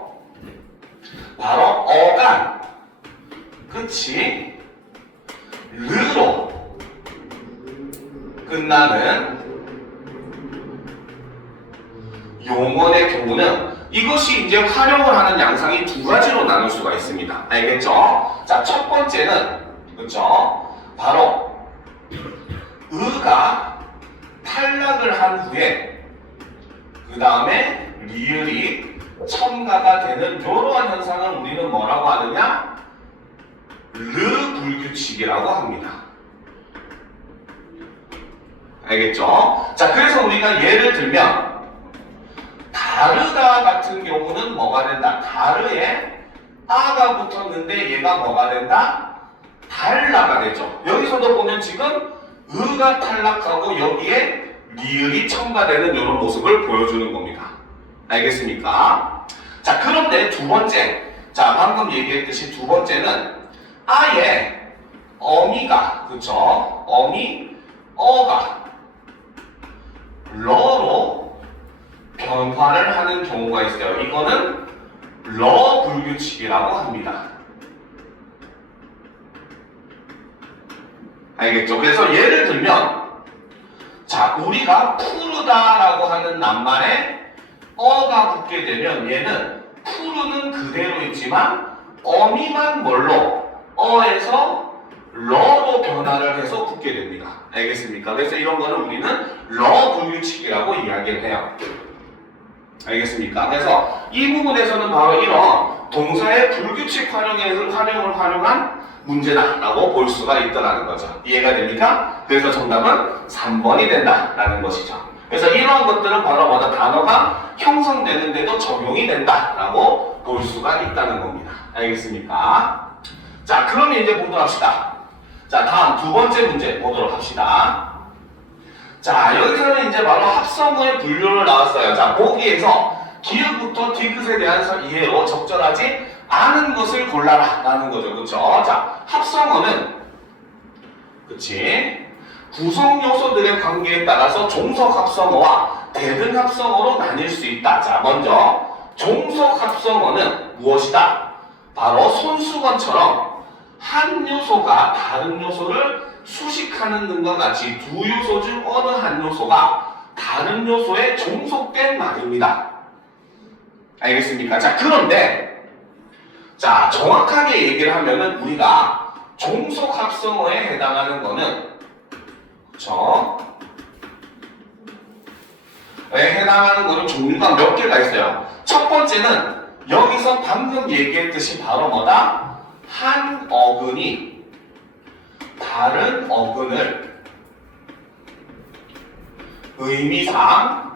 바로 어간, 끝이 르로 끝나는 용언의 경우는 이것이 이제 활용을 하는 양상이 두 가지로 나눌 수가 있습니다. 알겠죠? 자, 첫 번째는, 그렇죠? 바로 의가 탈락을 한 후에 그 다음에 리을이 첨가가 되는 이러한 현상을 우리는 뭐라고 하느냐? 르 불규칙이라고 합니다. 알겠죠? 자, 그래서 우리가 예를 들면 다르다 같은 경우는 뭐가 된다? 다르에 아가 붙었는데 얘가 뭐가 된다? 달라가 되죠. 여기서도 보면 지금 의가 탈락하고 여기에 리을이 첨가되는 이런 모습을 보여주는 겁니다. 알겠습니까? 자, 그런데 두 번째, 자, 방금 얘기했듯이 두 번째는 아예 어미가, 그쵸? 어미, 어가 러로 변화를 하는 경우가 있어요. 이거는 러 불규칙이라고 합니다. 알겠죠? 그래서 예를 들면, 자, 우리가 푸르다라고 하는 낱말에 어가 붙게 되면 얘는 푸르는 그대로 있지만 어미만 뭘로? 어에서 러로 변화를 해서 붙게 됩니다. 알겠습니까? 그래서 이런 거는 우리는 러 불규칙이라고 이야기를 해요. 알겠습니까? 그래서 이 부분에서는 바로 이런 동사의 불규칙 활용을 활용한 문제다라고 볼 수가 있다는 거죠. 이해가 됩니까? 그래서 정답은 3번이 된다라는 것이죠. 그래서 이런 것들은 바로 뭐다? 단어가 형성되는데도 적용이 된다라고 볼 수가 있다는 겁니다. 알겠습니까? 자, 그러면 이제 보도록 합시다. 자, 다음 두 번째 문제 보도록 합시다. 자, 여기서는 이제 바로 합성어의 분류를 나왔어요. 자, 보기에서 기읍부터 디귿에 대한 이해로 적절하지 않은 것을 골라라 라는 거죠. 그쵸? 자, 합성어는 그치? 구성 요소들의 관계에 따라서 종속 합성어와 대등 합성어로 나뉠 수 있다. 자, 먼저 종속 합성어는 무엇이다? 바로 손수건처럼 한 요소가 다른 요소를 수식하는 등과 같이 두 요소 중 어느 한 요소가 다른 요소에 종속된 말입니다. 알겠습니까? 자, 그런데 자, 정확하게 얘기를 하면은 우리가 종속 합성어에 해당하는 거는, 그쵸? 해당하는 거는 종류가 몇 개가 있어요. 첫 번째는 여기서 방금 얘기했듯이 바로 뭐다? 한 어근이 다른 어근을 의미상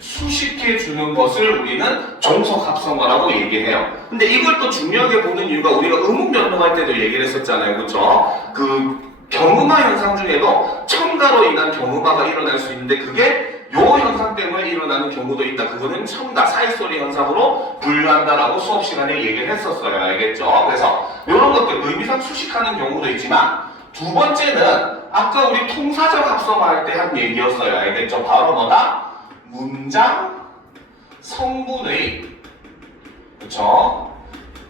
수식해 주는 것을 우리는 종속 합성어라고 얘기해요. 근데 이걸 또 중요하게 보는 이유가 우리가 의문 변동할 때도 얘기를 했었잖아요. 그쵸? 그 경음화 현상 중에도 첨가로 인한 경음화가 일어날 수 있는데 그게 요 현상 때문에 일어나는 경우도 있다. 그거는 첨가, 사이소리 현상으로 분류한다라고 수업 시간에 얘기를 했었어요. 알겠죠? 그래서 이런 것들 의미상 수식하는 경우도 있지만 두 번째는 아까 우리 통사적 합성어 할 때 한 얘기였어요. 알겠죠? 바로 뭐다? 문장, 성분의, 그쵸?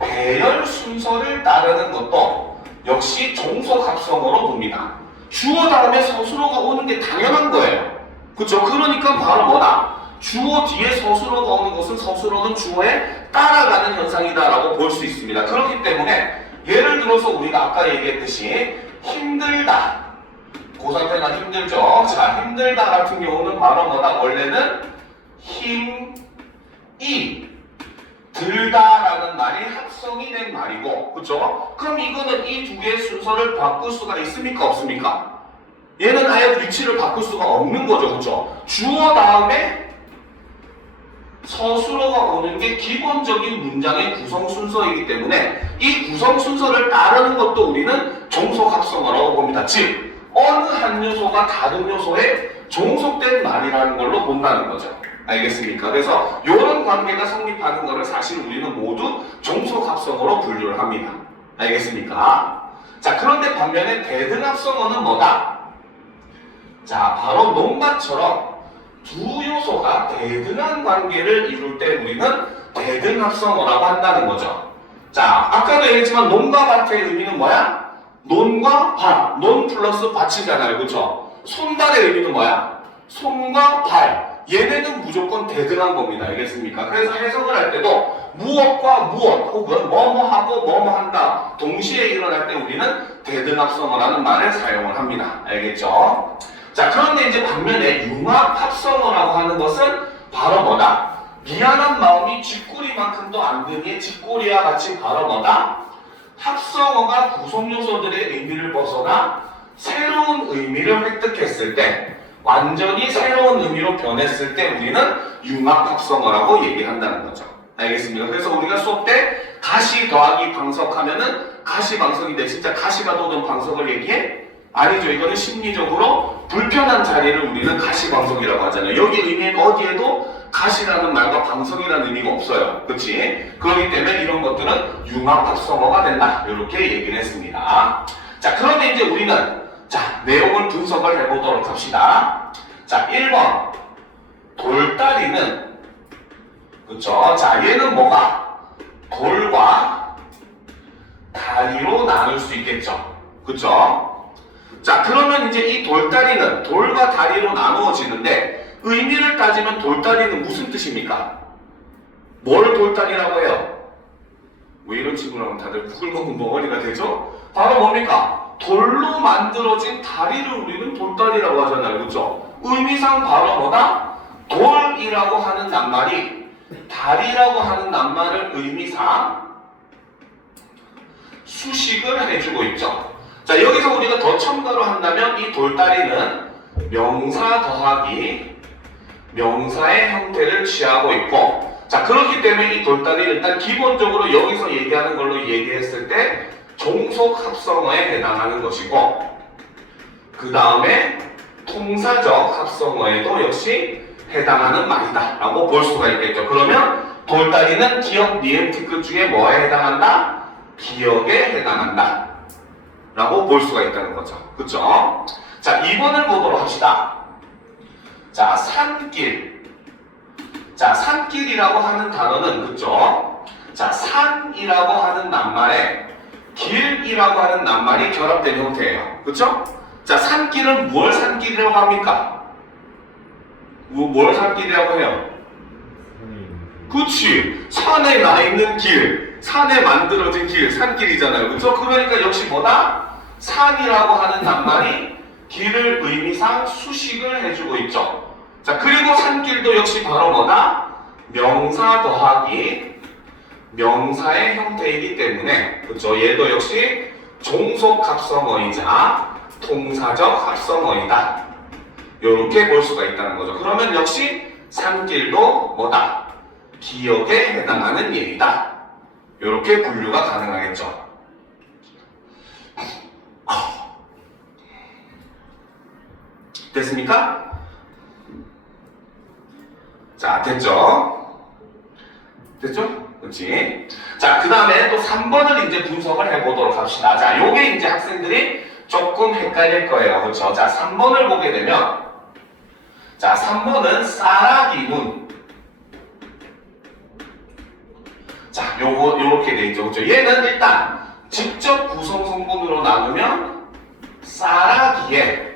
배열 순서를 따르는 것도 역시 종속 합성어로 봅니다. 주어 다음에 서술어가 오는 게 당연한 거예요. 그쵸? 그러니까 바로 뭐다? 주어 뒤에 서술어가 오는 것은 서술어는 주어에 따라가는 현상이다라고 볼 수 있습니다. 그렇기 때문에 예를 들어서 우리가 아까 얘기했듯이 힘들다. 고3 때나 힘들죠? 자, 힘들다 같은 경우는 바로 뭐다? 원래는 힘이 들다라는 말이 합성이 된 말이고, 그쵸? 그럼 이거는 이 두 개의 순서를 바꿀 수가 있습니까? 없습니까? 얘는 아예 위치를 바꿀 수가 없는 거죠. 그쵸? 주어 다음에 서술어가 오는 게 기본적인 문장의 구성 순서이기 때문에 이 구성 순서를 따르는 것도 우리는 종속합성어라고 봅니다. 즉 어느 한 요소가 다른 요소에 종속된 말이라는 걸로 본다는 거죠. 알겠습니까? 그래서 이런 관계가 성립하는 것을 사실 우리는 모두 종속합성어로 분류를 합니다. 알겠습니까? 자, 그런데 반면에 대등합성어는 뭐다? 자, 바로 논밭처럼 두 요소가 대등한 관계를 이룰 때 우리는 대등합성어라고 한다는 거죠. 자, 아까도 얘기했지만 논과 밭의 의미는 뭐야? 논과 밭, 논 플러스 밭이잖아요. 그렇죠? 손발의 의미는 뭐야? 손과 발. 얘네는 무조건 대등한 겁니다. 알겠습니까? 그래서 해석을 할 때도 무엇과 무엇 혹은 뭐뭐하고 뭐뭐한다 동시에 일어날 때 우리는 대등합성어라는 말을 사용을 합니다. 알겠죠? 자, 그런데 이제 반면에 융합합성어라고 하는 것은 바로 뭐다? 미안한 마음이 쥐꼬리만큼도 안 드니 쥐꼬리와 같이 바로 뭐다? 합성어가 구성요소들의 의미를 벗어나 새로운 의미를 획득했을 때, 완전히 새로운 의미로 변했을 때 우리는 융합합성어라고 얘기한다는 거죠. 알겠습니까? 그래서 우리가 수업 때 가시 더하기 방석하면은 가시방석인데 진짜 가시가 돋은 방석을 얘기해? 아니죠. 이거는 심리적으로 불편한 자리를 우리는 가시방석이라고 하잖아요. 여기 의미는 어디에도 가시라는 말과 방석이라는 의미가 없어요. 그렇지? 그렇기 때문에 이런 것들은 융합합성어가 된다. 이렇게 얘기를 했습니다. 자, 그런데 이제 우리는 자, 내용을 분석을 해보도록 합시다. 자, 1번 돌다리는 그쵸? 자, 얘는 뭐가? 돌과 다리로 나눌 수 있겠죠. 그쵸? 자, 그러면 이제 이 돌다리는 돌과 다리로 나누어지는데 의미를 따지면 돌다리는 무슨 뜻입니까? 뭘 돌다리라고 해요? 왜 이런 친구를 하면 다들 북을 먹은 멍어리가 되죠? 바로 뭡니까? 돌로 만들어진 다리를 우리는 돌다리라고 하잖아요. 그렇죠? 의미상 바로 뭐다? 돌이라고 하는 낱말이 다리라고 하는 낱말을 의미상 수식을 해주고 있죠. 자, 여기서 우리가 더 첨가로 한다면 이 돌다리는 명사 더하기 명사의 형태를 취하고 있고, 자, 그렇기 때문에 이 돌다리는 일단 기본적으로 여기서 얘기하는 걸로 얘기했을 때 종속합성어에 해당하는 것이고, 그 다음에 통사적 합성어에도 역시 해당하는 말이다 라고 볼 수가 있겠죠. 그러면 돌다리는 기역, 니은, 티끝 중에 뭐에 해당한다? 기역에 해당한다 라고 볼 수가 있다는 거죠. 그쵸? 자, 2번을 보도록 합시다. 자, 산길. 자, 산길이라고 하는 단어는 그쵸? 자, 산이라고 하는 낱말에 길이라고 하는 낱말이 결합된 형태예요. 그쵸? 자, 산길은 무엇 산길이라고 합니까? 뭘 산길이라고 해요? 그치. 산에 나 있는 길, 산에 만들어진 길, 산길이잖아요. 그쵸? 그러니까 역시 뭐다? 산이라고 하는 낱말이 길을 의미상 수식을 해주고 있죠. 자, 그리고 산길도 역시 바로 뭐다? 명사 더하기 명사의 형태이기 때문에, 그쵸? 얘도 역시 종속합성어이자 통사적 합성어이다. 이렇게 볼 수가 있다는 거죠. 그러면 역시 산길도 뭐다? 기역에 해당하는 예이다. 이렇게 분류가 가능하겠죠. 됐습니까? 자, 됐죠? 됐죠? 그렇지? 자, 그 다음에 또 3번을 이제 분석을 해보도록 합시다. 자, 요게 이제 학생들이 조금 헷갈릴 거예요. 그렇죠? 자, 3번을 보게 되면, 자, 3번은 쌀아기문. 자, 요렇게 돼 있죠. 그렇죠? 얘는 일단 직접 구성 성분으로 나누면 쌀아기에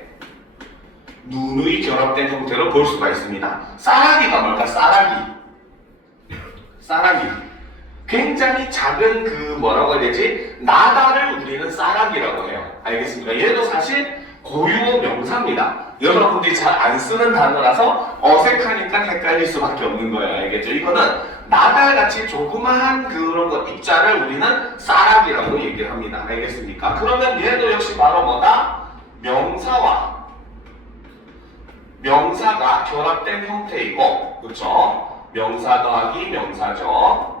누누이 결합된 형태로 볼 수가 있습니다. 쌀아기가 뭘까? 쌀아기. 쌀아기. 굉장히 작은 그 뭐라고 해야 되지? 나다를 우리는 쌀아기라고 해요. 알겠습니까? 얘도 사실 고유어 명사입니다. 여러분들이 잘 안 쓰는 단어라서 어색하니까 헷갈릴 수밖에 없는 거예요. 알겠죠? 이거는 나달같이 조그마한 그런 것 입자를 우리는 쌀아기라고 얘기를 합니다. 알겠습니까? 그러면 얘도 역시 바로 뭐다? 명사와 명사가 결합된 형태이고, 그렇죠? 명사 더하기 명사죠.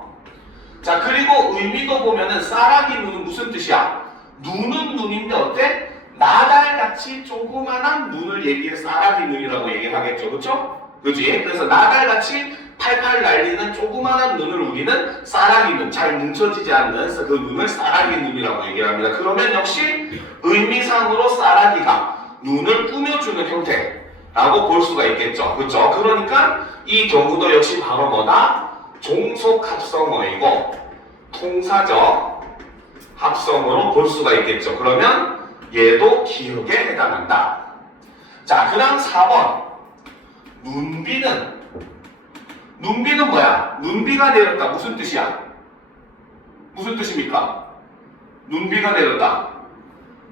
자, 그리고 의미도 보면은 쌀아기 눈은 무슨 뜻이야? 눈은 눈인데 어때? 나달같이 조그만한 눈을 얘기해 쌀아기 눈이라고 얘기를 하겠죠. 그쵸? 그지? 그래서 나달같이 팔팔 날리는 조그만한 눈을 우리는 쌀아기 눈, 잘 뭉쳐지지 않는 그 눈을 쌀아기 눈이라고 얘기를 합니다. 그러면 역시 의미상으로 쌀아기가 눈을 꾸며주는 형태라고 볼 수가 있겠죠. 그쵸? 그러니까 이 경우도 역시 바로 뭐다? 종속 합성어이고 통사적 합성어로 볼 수가 있겠죠. 그러면 얘도 기억에 해당한다. 자, 그 다음 4번. 눈비는 뭐야? 눈비가 내렸다. 무슨 뜻이야? 무슨 뜻입니까? 눈비가 내렸다.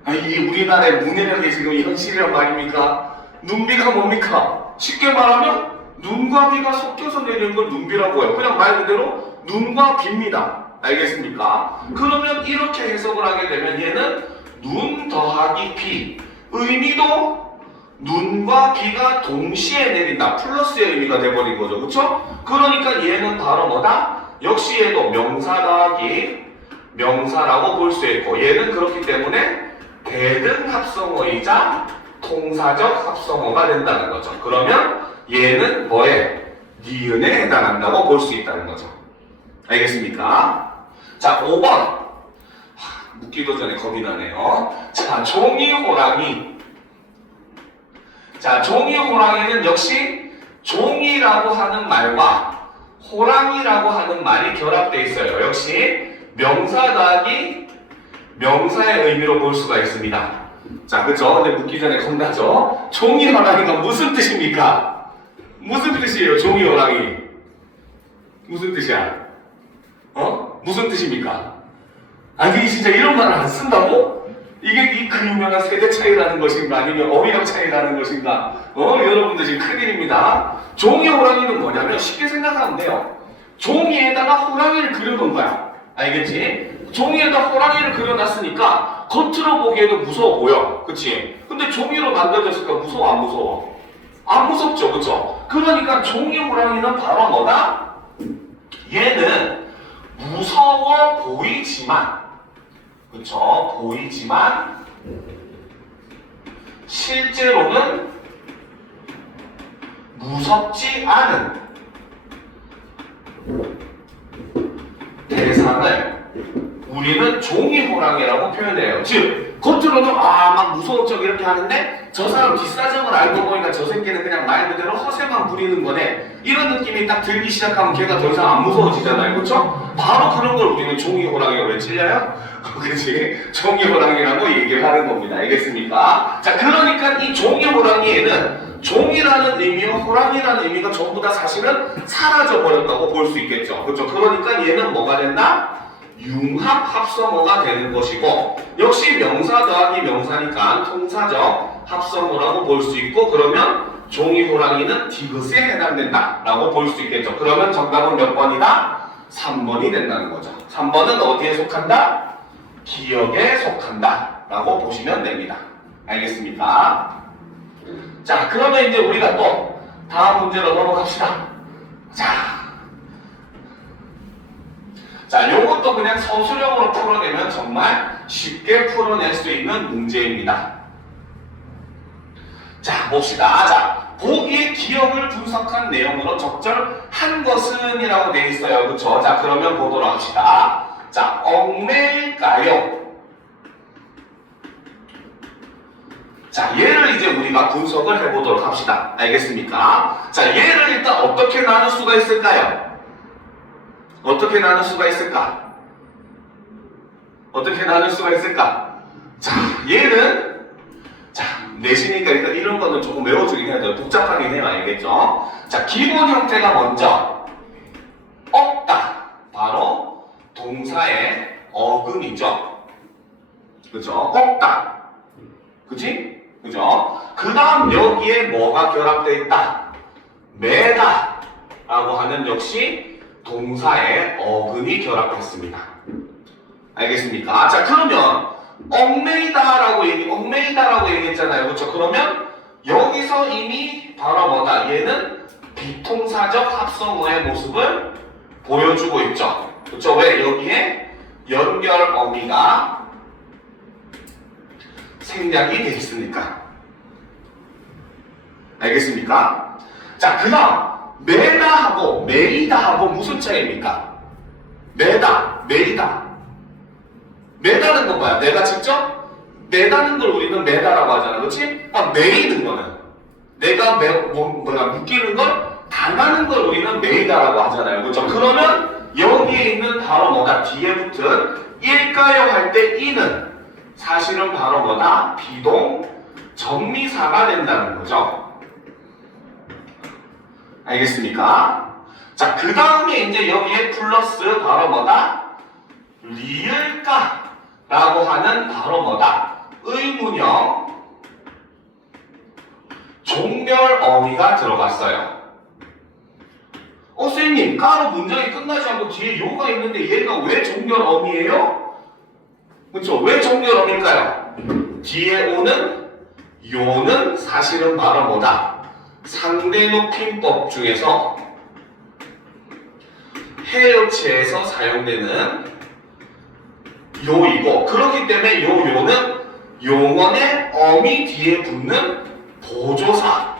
이게 우리나라의 문해력이 지금 현실이란 말입니까? 눈비가 뭡니까? 쉽게 말하면 눈과 비가 섞여서 내리는 걸 눈비라고 해요. 그냥 말 그대로 눈과 비입니다. 알겠습니까? 그러면 이렇게 해석을 하게 되면 얘는 눈 더하기 비. 의미도 눈과 비가 동시에 내린다. 플러스의 의미가 돼버린 거죠. 그쵸? 그러니까 얘는 바로 뭐다? 역시 얘도 명사 더하기 명사라고 볼 수 있고 얘는 그렇기 때문에 대등 합성어이자 통사적 합성어가 된다는 거죠. 그러면 얘는 뭐에? 니은에 해당한다고 볼 수 있다는 거죠. 알겠습니까? 자, 5번. 묻기도 전에 겁이 나네요. 자, 종이 호랑이. 자, 종이 호랑이는 역시 종이라고 하는 말과 호랑이라고 하는 말이 결합되어 있어요. 역시 명사 더하기 명사의 의미로 볼 수가 있습니다. 자, 그죠? 근데 묻기 전에 겁나죠? 종이 호랑이가 무슨 뜻입니까? 무슨 뜻이에요, 종이 호랑이? 무슨 뜻이야? 무슨 뜻입니까? 아니, 진짜 이런 말을 안 쓴다고? 이게 그 유명한 세대 차이라는 것인가 아니면 어휘력 차이라는 것인가 여러분들 지금 큰일입니다. 종이 호랑이는 뭐냐면 쉽게 생각하면 돼요. 종이에다가 호랑이를 그려놓은 거야. 알겠지? 종이에다 호랑이를 그려놨으니까 겉으로 보기에도 무서워 보여. 그치? 근데 종이로 만들어졌으니까 무서워 안 무서워? 안 무섭죠. 그쵸? 그러니까 종이 호랑이는 바로 뭐다? 얘는 무서워 보이지만 그쵸? 보이지만 실제로는 무섭지 않은 대상을 우리는 종이 호랑이라고 표현해요. 즉 겉으로는 막 무서운 척 이렇게 하는데 저 사람 뒷사정을 알고 보니까 저 새끼는 그냥 말 그대로 허세만 부리는 거네. 이런 느낌이 딱 들기 시작하면 걔가 더 이상 안 무서워지잖아요. 그렇죠? 바로 그런 걸 우리는 종이 호랑이가 왜 찔려요? 그렇지? 종이 호랑이라고 얘기를 하는 겁니다. 알겠습니까? 자, 그러니까 이 종이 호랑이에는 종이라는 의미와 호랑이라는 의미가 전부 다 사실은 사라져 버렸다고 볼 수 있겠죠. 그렇죠? 그러니까 얘는 뭐가 된다? 융합 합성어가 되는 것이고 역시 명사 더하기 명사니까 통사적 합성어라고 볼 수 있고 그러면 종이 호랑이는 디귿에 해당된다 라고 볼 수 있겠죠. 그러면 정답은 몇 번이다? 3번이 된다는 거죠. 3번은 어디에 속한다? 기억에 속한다 라고 보시면 됩니다. 알겠습니까? 자, 그러면 이제 우리가 또 다음 문제로 넘어갑시다. 자, 요것도 그냥 서술형으로 풀어내면 정말 쉽게 풀어낼 수 있는 문제입니다. 자, 봅시다. 자, 보기의 기억을 분석한 내용으로 적절한 것은 이라고 되어 있어요. 그쵸? 자, 그러면 보도록 합시다. 자, 얽매일까요? 자, 얘를 이제 우리가 분석을 해보도록 합시다. 알겠습니까? 자, 얘를 일단 어떻게 나눌 수가 있을까요? 어떻게 나눌 수가 있을까? 어떻게 나눌 수가 있을까? 자, 얘는 내시니까 일단 이런 거는 조금 외워주긴 해야 돼요. 복잡하긴 해요. 알겠죠? 자, 기본 형태가 먼저 없다. 바로 동사의 어근이죠. 그죠? 없다. 그치? 그죠? 그 다음 여기에 뭐가 결합되어 있다? 매다 라고 하는 역시 동사의 어근이 결합했습니다. 알겠습니까? 자, 그러면 얽매이다라고 얘기했잖아요. 그렇죠? 그러면 여기서 이미 바로 뭐다? 얘는 비통사적 합성어의 모습을 보여주고 있죠. 그렇죠? 왜? 여기에 연결 어미가 생략이 돼 있으니까. 알겠습니까? 자, 그 다음 매다하고 매이다하고 무슨 차이입니까? 매이다. 매다는 건 뭐야? 내가 직접 매다는 걸 우리는 매다라고 하잖아, 그렇지? 매이는 거는 내가 묶이는 걸 당하는 걸 우리는 매이다라고 하잖아요, 그렇죠? 그러면 여기에 있는 바로 뭐다? 뒤에 붙은 일까요 할 때 이는 사실은 바로 뭐다? 비동 전미사가 된다는 거죠. 알겠습니까? 자, 그 다음에 이제 여기에 플러스 바로 뭐다? 리을까 라고 하는 바로 뭐다? 의문형 종결 어미가 들어갔어요. 선생님, 까로 문장이 끝나지 않고 뒤에 요가 있는데 얘가 왜 종결 어미예요? 그렇죠? 왜 종결 어미일까요? 뒤에 오는 요는 사실은 바로 뭐다? 상대 높임법 중에서 해여체에서 사용되는 요이고, 그렇기 때문에 요는 용언의 어미 뒤에 붙는 보조사,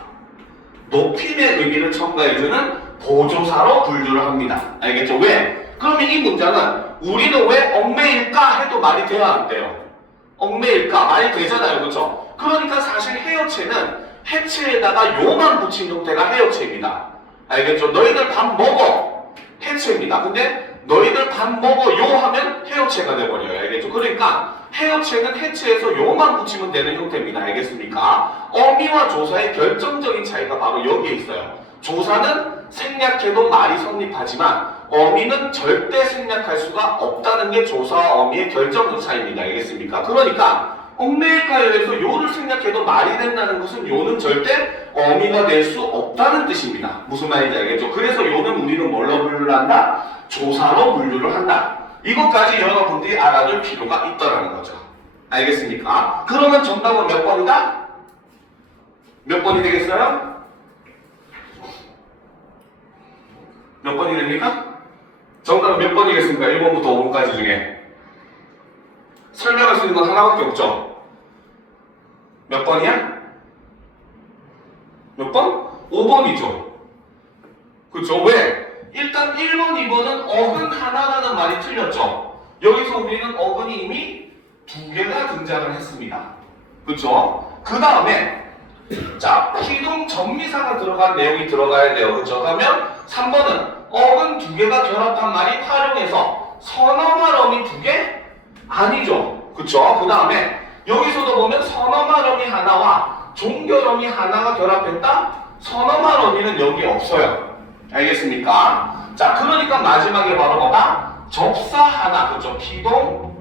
높임의 의미를 첨가해주는 보조사로 분류를 합니다. 알겠죠? 왜? 그러면 이 문장은 우리는 왜 얽매일까 해도 말이 돼야 안 돼요. 얽매일까 말이 되잖아요, 그렇죠? 그러니까 사실 해여체는 해체에다가 요만 붙인 형태가 해여체입니다. 알겠죠? 너희들 밥 먹어, 해체입니다. 근데 너희들 밥 먹어 요 하면 해여체가 돼버려요. 알겠죠? 그러니까 해여체는 해체에서 요만 붙이면 되는 형태입니다. 알겠습니까? 어미와 조사의 결정적인 차이가 바로 여기에 있어요. 조사는 생략해도 말이 성립하지만 어미는 절대 생략할 수가 없다는 게 조사와 어미의 결정적 차이입니다. 알겠습니까? 그러니까 얽매일까요에서 요를 생략해도 말이 된다는 것은 요는 절대 어미가 될 수 없다는 뜻입니다. 무슨 말인지 알겠죠? 그래서 요는 우리는 뭘로 분류를 한다? 조사로 분류를 한다. 이것까지 여러분들이 알아둘 필요가 있다는 거죠. 알겠습니까? 그러면 정답은 몇 번이다? 몇 번이 되겠어요? 몇 번이 됩니까? 정답은 몇 번이겠습니까? 1번부터 5번까지 중에 설명할 수 있는 건 하나밖에 없죠. 몇 번이야? 몇 번? 5번이죠. 그렇죠? 왜? 일단 1번, 2번은 어근 하나라는 말이 틀렸죠. 여기서 우리는 어근이 이미 2개가 등장을 했습니다. 그렇죠? 그 다음에 자, 피동 전미사가 들어간 내용이 들어가야 돼요. 그렇죠? 그러면 3번은 어근 2개가 결합한 말이 활용해서 선어말 어미 2개? 아니죠. 그쵸? 그 다음에 여기서도 보면 선어말 어미 하나와 종결 어미 하나가 결합했다? 선어말 어미는 여기 없어요. 알겠습니까? 자, 그러니까 마지막에 바로 뭐다? 접사 하나. 그쵸? 피동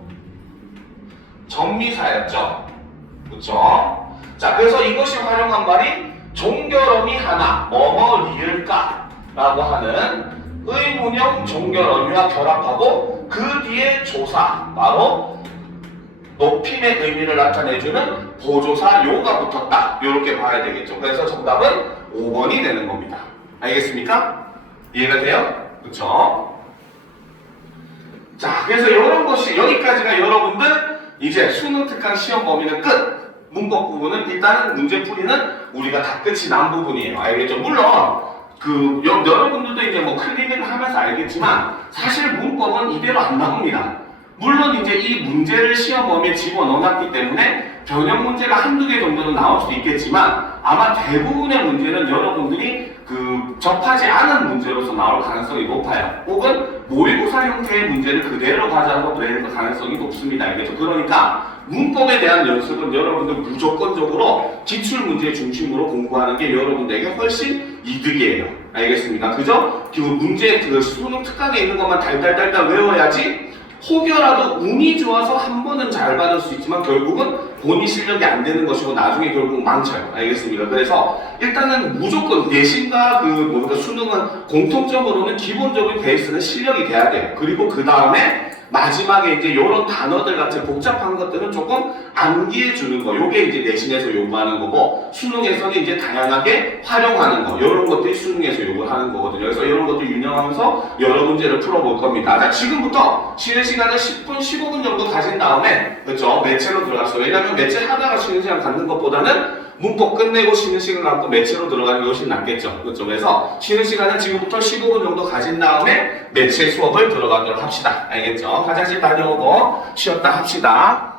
전미사였죠. 그쵸? 자, 그래서 이것이 활용한 말이 종결 어미 하나, 뭐뭐 리을까? 라고 하는 의문형 종결 어미와 결합하고 그 뒤에 조사, 바로 높임의 의미를 나타내주는 보조사 요가 붙었다. 이렇게 봐야 되겠죠. 그래서 정답은 5번이 되는 겁니다. 알겠습니까? 이해가 돼요? 그렇죠? 자, 그래서 이런 것이 여기까지가 여러분들 이제 수능 특강 시험 범위는 끝. 문법 부분은 일단은 문제풀이는 우리가 다 끝이 난 부분이에요. 알겠죠? 물론 여러분들도 이제 뭐 클리닉을 하면서 알겠지만 사실 문법은 이대로 안 나옵니다. 물론 이제 이 문제를 시험 범위에 집어넣어놨기 때문에 변형 문제가 한두 개 정도는 나올 수도 있겠지만 아마 대부분의 문제는 여러분들이 접하지 않은 문제로서 나올 가능성이 높아요. 혹은 모의고사 형태의 문제를 그대로 가져가도 될 가능성이 높습니다. 알겠죠? 그러니까 문법에 대한 연습은 여러분들 무조건적으로 기출문제 중심으로 공부하는 게 여러분들에게 훨씬 이득이에요. 알겠습니까? 그죠? 문제 수능 특강에 있는 것만 달달달달 외워야지 혹여라도 운이 좋아서 한 번은 잘 받을 수 있지만 결국은 본인 실력이 안 되는 것이고 나중에 결국 망쳐요. 알겠습니까? 그래서 일단은 무조건 내신과 수능은 공통점으로는 기본적인 베이스는 실력이 돼야 돼요. 그리고 그 다음에 마지막에 이제 이런 단어들 같은 복잡한 것들은 조금 암기해 주는 거. 요게 이제 내신에서 요구하는 거고, 수능에서는 이제 다양하게 활용하는 거. 이런 것들이 수능에서 요구하는 거거든요. 그래서 이런 것들 유념하면서 여러 문제를 풀어볼 겁니다. 자, 지금부터 쉬는 시간을 10분, 15분 정도 가진 다음에, 그렇죠? 매체로 들어갔어요. 왜냐면 매체 하다가 쉬는 시간 갖는 것보다는 문법 끝내고 쉬는 시간 갖고 매체로 들어가는 게 훨씬 낫겠죠. 그렇죠? 그래서 쉬는 시간은 지금부터 15분 정도 가진 다음에 매체 수업을 들어가도록 합시다. 알겠죠? 화장실 다녀오고 쉬었다 합시다.